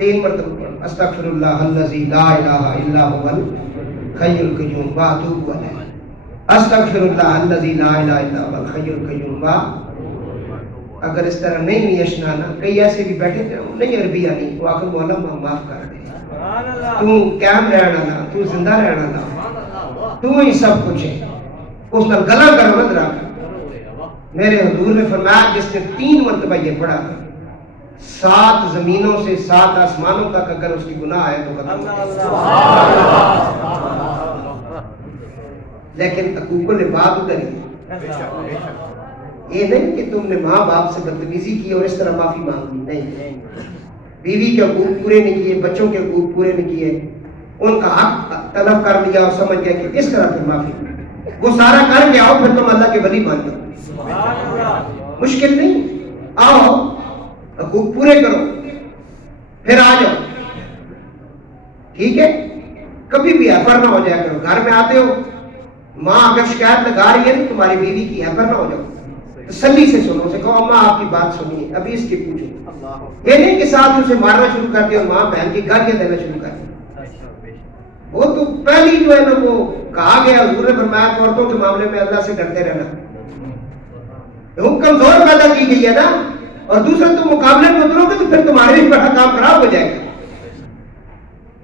3 مرتبہ پڑھ استغفراللہ الذی لا الہ الا هو الحی القیوم واتوب الیہ استغفراللہ الذی لا الہ الا هو الحی القیوم اگر اس طرح نہیں بھی اشنانا کئی ایسے بھی بیٹھے تھے نہیں عربی آنی وہ آخر مولا معاف کر دے تو قیام رہنا لا تو زندہ رہنا لا تو ہی سب کچھ ہے اس نے گلا کر مت رکھ میرے حضور نے فرمایا جس نے 3 مرتبہ یہ پڑھا 7 زمینوں سے 7 آسمانوں تک اگر اس کی گناہ ہے تو ختم لیکن حقوق العباد ادھر ہی یہ نہیں کہ تم نے ماں باپ سے بدتمیزی کی اور اس طرح معافی مانگ لی نہیں بیوی کے حقوق پورے نہیں کیے بچوں کے حقوق پورے نہیں کیے ان کا حق طلب کر لیا اور سمجھ گیا کہ اس طرح پھر معافی وہ سارا کر کے آؤ پھر تم اللہ کے ولی بن جاؤ مشکل نہیں آؤ حقوق پورے کرو پھر آ جاؤ ٹھیک ہے کبھی بھی ایفر نہ ہو جائے کرو گھر میں آتے ہو ماں اگر شکایت لگا رہی ہے تو تمہاری بیوی کی ایفر نہ ہو جاؤ تسلی سے سنو اسے کہو اماں آپ کی بات سنیے ابھی اس کی پوچھو یہ نہیں کہ ساتھ اسے مارنا شروع کر دیا اور ماں بہن کی گالیاں دینا شروع کر دیا وہ تو پہلی جو ہے نا وہ کہا گیا حضور نے فرمایا عورتوں کے معاملے میں اللہ سے ڈرتے رہنا کمزور پیدا کی گئی ہے نا اور دوسرا تم مقابلے میں اترو گے تو پھر تمہارے بھی بڑا کام خراب ہو جائے گا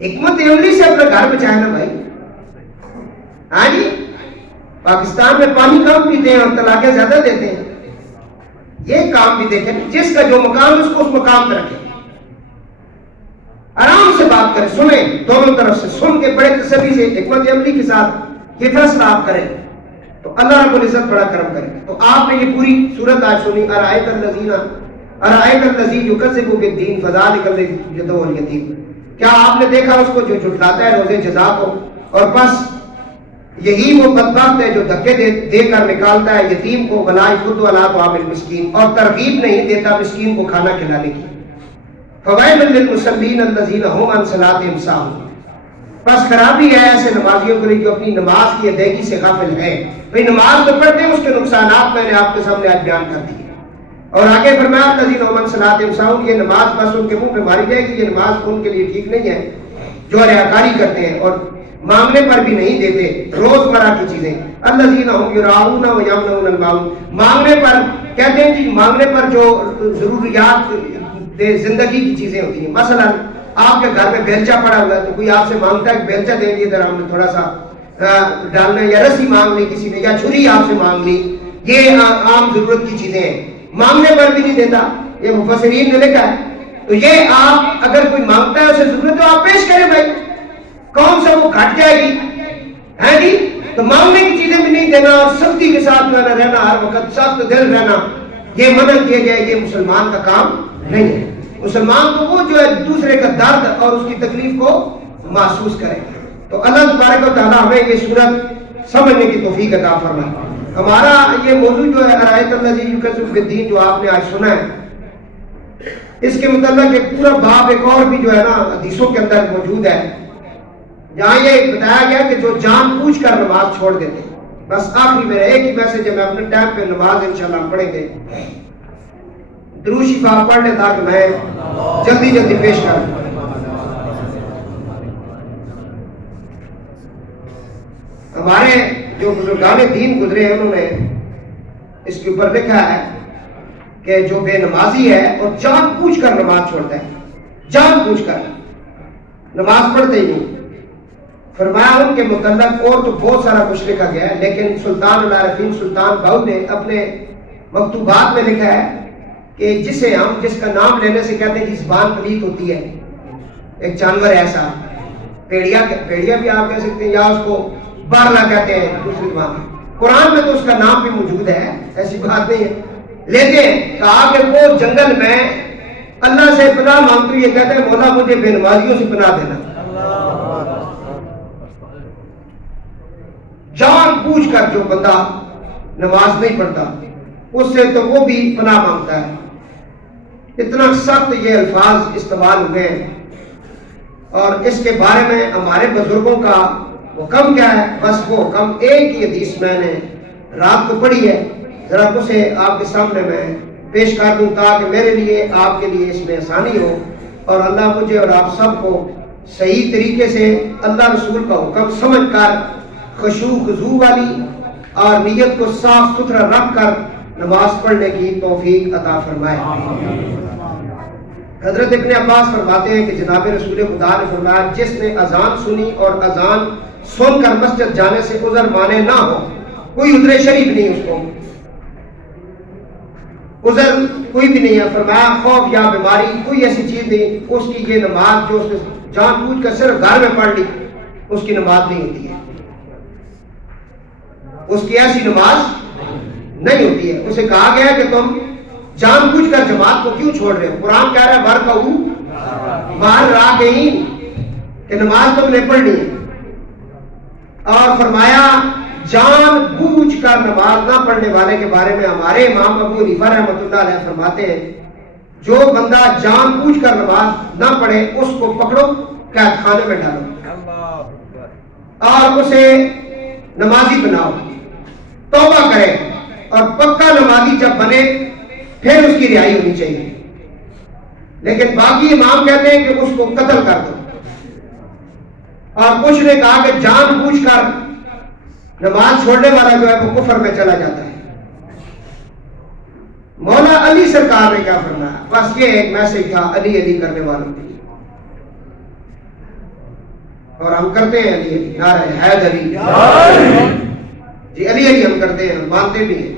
حکمت عملی سے اپنا گھر بچائے نا بھائی ہاں جی پاکستان میں پانی کم پیتے ہیں اور طلاقیں زیادہ دیتے ہیں یہ کام بھی دیکھیں جس کا جو مقام اس کو اس مقام پہ رکھیں آرام سے بات کریں سنیں دونوں طرف سے سن کے بڑے تسلی سے حکمت عملی کے ساتھ یہ فیصلہ آپ کریں تو اللہ رب العزت بڑا کرم کرے تو آپ نے یہ پوری صورت آج سنی ارائیت الذی یکذب بالدین فذلک الذی یدعو الیتیم کیا آپ نے دیکھا اس کو جو جھٹلاتا ہے روز جزا کو اور بس یہی وہ بدبخت ہے جو دھکے دے کر نکالتا ہے یتیم کو ولا یحض علی طعام المسکین اور ترغیب نہیں دیتا مسکین کو کھانا کھلانے کی فویل للمصلین الذین هم عن صلاتهم ساہون بس خرابی ہے ایسے نمازیوں کے لیے جو اپنی نماز کی ادائیگی سے غافل ہے بھئی نماز تو پڑھتے ہیں اس کے نقصانات میں نے آپ کے سامنے آج بیان کر دیے اور آگے فرمایا الذین هم عن صلاتهم ساہون یہ نماز بس ان کے منہ پہ ماری جائے گی یہ نماز ان کے لیے ٹھیک نہیں ہے جو ریاکاری کرتے ہیں اور معاملے پر بھی نہیں دیتے روزمرہ کی چیزیں الذین هم یراؤون ویمنعون الماعون مانگنے پر کہتے ہیں جی مانگنے پر جو ضروریات زندگی کی چیزیں ہوتی ہیں مثلا آپ کے گھر میں بیلچا پڑا ہوا ہے تو کوئی آپ سے مانگتا ہے کہ بیلچا دیں گے ادھر ہم نے تھوڑا سا ڈالنا یا رسی مانگ لی کسی نے یا چھری آپ سے مانگ لی یہ عام ضرورت کی چیزیں ہیں مانگنے پر بھی نہیں دیتا یہ مفسرین نے لکھا ہے تو یہ آپ اگر کوئی مانگتا ہے اسے ضرورت تو آپ پیش کریں بھائی کون سا وہ گھٹ جائے گی ہے جی تو مانگنے کی چیزیں بھی نہیں دینا اور سختی کے ساتھ میں رہنا ہر وقت سخت دل رہنا یہ منع کیا جائے یہ مسلمان کا کام نہیں ہے مسلمان کو وہ جو ہے دوسرے کا درد اور اس کی تکلیف کو محسوس کرے تو اللہ تبارک و تعالی ہمیں یہ صورت سمجھنے کی توفیق عطا فرمائے ہمارا یہ موضوع جو ہے ارائیت الذی یکذب بالدین جو آپ نے آج سنا ہے اس کے متعلق ایک پورا باب ایک اور بھی جو ہے نا حدیثوں کے اندر موجود ہے جہاں یہ بتایا گیا کہ جو جان بوجھ کر نماز چھوڑ دیتے بس آخری میرا ایک ہی میسج ہے میں اپنے ٹائم پہ نماز انشاءاللہ ہم پڑھیں گے درود شفا پڑھ لیں تاکہ میں جلدی پیش کروں ہمارے جو بزرگان دین گزرے ہیں انہوں نے اس کے اوپر لکھا ہے کہ جو بے نمازی ہے اور جان بوجھ کر نماز چھوڑتا ہے جان بوجھ کر نماز پڑھتے ہی نہیں فرمایا ان کے متعلق اور تو بہت سارا کچھ لکھا گیا ہے لیکن سلطان العارفین سلطان بہو نے اپنے مکتوبات میں لکھا ہے کہ جسے ہم جس کا نام لینے سے کہتے ہیں کہ زبان پلیت ہوتی ہے ایک جانور ایسا پیڑیا بھی آپ کہہ سکتے ہیں یا اس کو بارلا کہتے ہیں دوسری زبان میں قرآن میں تو اس کا نام بھی موجود ہے ایسی بات نہیں ہے لیکن کہا کہ وہ جنگل میں اللہ سے پناہ مانگتے یہ کہتے ہیں مولا مجھے بے نمازیوں سے پناہ دینا جان بوجھ کر جو بندہ نماز نہیں پڑھتا اس سے تو وہ بھی پناہ مانگتا ہے اتنا سخت یہ الفاظ استعمال ہوئے ہیں اور اس کے بارے میں ہمارے بزرگوں کا حکم کیا ہے بس وہ حکم ایک ہی حدیث میں نے رات کو پڑھی ہے ذرا اسے آپ کے سامنے میں پیش کر دوں تاکہ میرے لیے آپ کے لیے اس میں آسانی ہو اور اللہ مجھے اور آپ سب کو صحیح طریقے سے اللہ رسول کا حکم سمجھ کر خشوع خضوع والی اور نیت کو صاف ستھرا رکھ کر نماز پڑھنے کی توفیق عطا فرمائے۔ حضرت ابن عباس فرماتے ہیں کہ جناب رسول خدا نے فرمایا جس نے اذان سنی اور اذان سن کر مسجد جانے سے عذر مانے نہ ہو، کوئی عذر شریف نہیں، اس کو عذر کوئی بھی نہیں ہے، فرمایا خوف یا بیماری کوئی ایسی چیز نہیں، اس کی یہ نماز جو اس نے جان بوجھ کر صرف گھر میں پڑھ لی اس کی نماز نہیں ہوتی ہے، اس کی ایسی نماز نہیں ہوتی ہے۔ اسے کہا گیا کہ تم جان بوجھ کر جماعت کو کیوں چھوڑ رہے ہو؟ قرآن کہہ رہا ہے برکعوا باہر راکعین کہ نماز تم نے پڑھنی ہے، اور فرمایا جان بوجھ کر نماز نہ پڑھنے والے کے بارے میں ہمارے امام ابو حنیفہ رحمۃ اللہ علیہ فرماتے ہیں جو بندہ جان بوجھ کر نماز نہ پڑھے اس کو پکڑو قید خانے میں ڈالو اور اسے نمازی بناؤ، توبہ کرے اور پکا نمازی جب بنے پھر اس کی رہائی ہونی چاہیے، لیکن باقی امام کہتے ہیں کہ اس کو قتل کر دو، اور کچھ نے کہا کہ جان بوجھ کر نماز چھوڑنے والا جو ہے وہ کفر میں چلا جاتا ہے۔ مولا علی سرکار نے کیا فرمایا؟ بس یہ ایک میسج تھا علی علی کرنے والوں کے لیے، اور ہم کرتے ہیں علی علی، نعرہ حیدر علی، جی علی علی ہم کرتے ہیں، مانتے بھی ہیں،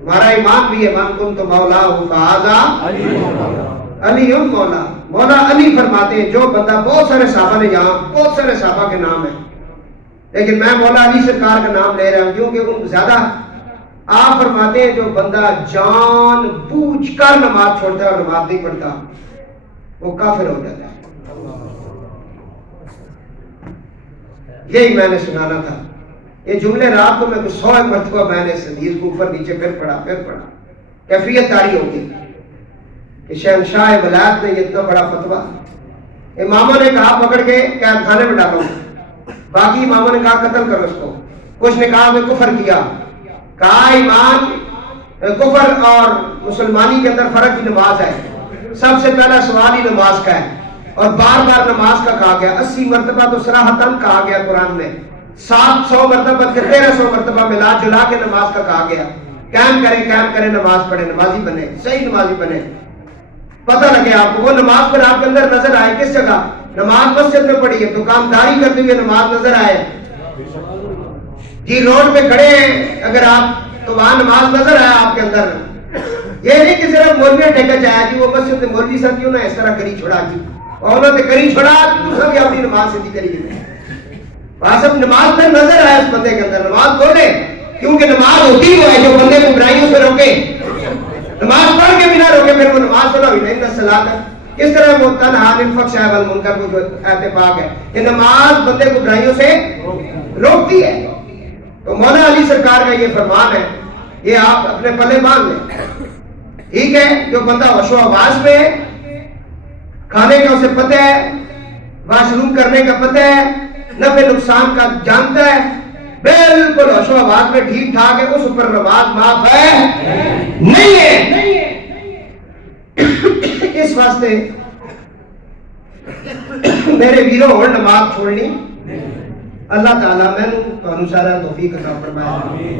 ہمارا ایمان بھی ہے من کنت مولا فہذا علی مولا۔ مولا علی فرماتے ہیں جو بندہ، بہت سارے صحابہ نے یہاں بہت سارے صحابہ کے نام ہیں، لیکن میں مولا علی سرکار کا نام لے رہا ہوں کیونکہ ان زیادہ، آپ فرماتے ہیں جو بندہ جان بوجھ کر نماز چھوڑتا ہے اور نماز نہیں پڑھتا وہ کافر ہو جاتا ہے۔ یہی میں نے سنانا تھا، یہ جملے رات کو میں 100 مرتبہ میں نے اس حدیث کو اوپر نیچے پھر پڑھا کیفیت تاری ہوگی کہ شہنشاہ ولایت نے یہ اتنا بڑا فتویٰ، اماموں نے کہا پکڑ کے قید خانے میں ڈالو، باقی اماموں نے کہا قتل کرو اس کو، کچھ نے کہا میں کفر کیا، کہا ایمان کفر اور مسلمانی کے اندر فرق کی نماز ہے، سب سے پہلا سوال ہی نماز کا ہے، اور بار بار نماز کا کہا گیا، 80 مرتبہ تو صراحتاً کہا گیا قرآن میں، 700 مرتبہ 1300 مرتبہ ملا جلا کے نماز کا کہا گیا، قائم کرے نماز پڑھے، نمازی بنے، صحیح نمازی بنے، پتہ لگے آپ کو وہ نماز پر آپ کے اندر نظر آئے، کس جگہ؟ نماز مسجد میں پڑھی ہے، دکانداری کرتے ہوئے نماز نظر آئے، جی روڈ پہ کھڑے ہیں اگر آپ تو وہاں نماز نظر آئے آپ کے اندر، یہ نہیں کہ صرف مولوی ٹھیکا جایا جی وہ مسجد میں مولوی صاحب کیوں نہ اس طرح کری چھوڑا جی، اور انہوں نے کری چھوڑا تو سب اپنی نماز سیدھی کری گئی، وہاں سب نماز میں نظر آیا اس بندے کے اندر، نماز بولے کیونکہ نماز ہوتی وہ ہے جو بندے کو برائیوں سے روکے، نماز پڑھ کے بنا روکے پھر وہ نماز پڑھا ہوئی نہیں صلاۃ ہے۔ اس طرح وہ تنہا عن الفحشاء والمنکر کو جو آیت پاک ہے کہ نماز بندے کو برائیوں سے روکتی ہے، تو مولا علی سرکار کا یہ فرمان ہے، یہ آپ اپنے پلے باندھ لیں، ٹھیک ہے؟ جو بندہ ہوش و حواس میں کھانے کا اسے پتہ ہے، واش روم کرنے کا پتہ ہے، نفع نقصان کا جانتا ہے، بالکل ہوش و حواس میں ٹھیک ٹھاک ہے، اس پر نماز معاف ہے نہیں ہے۔ اس واسطے میرے ویرو اور نماز چھوڑنی اللہ تعالیٰ میں نے سارا توفیق عطا فرمائے۔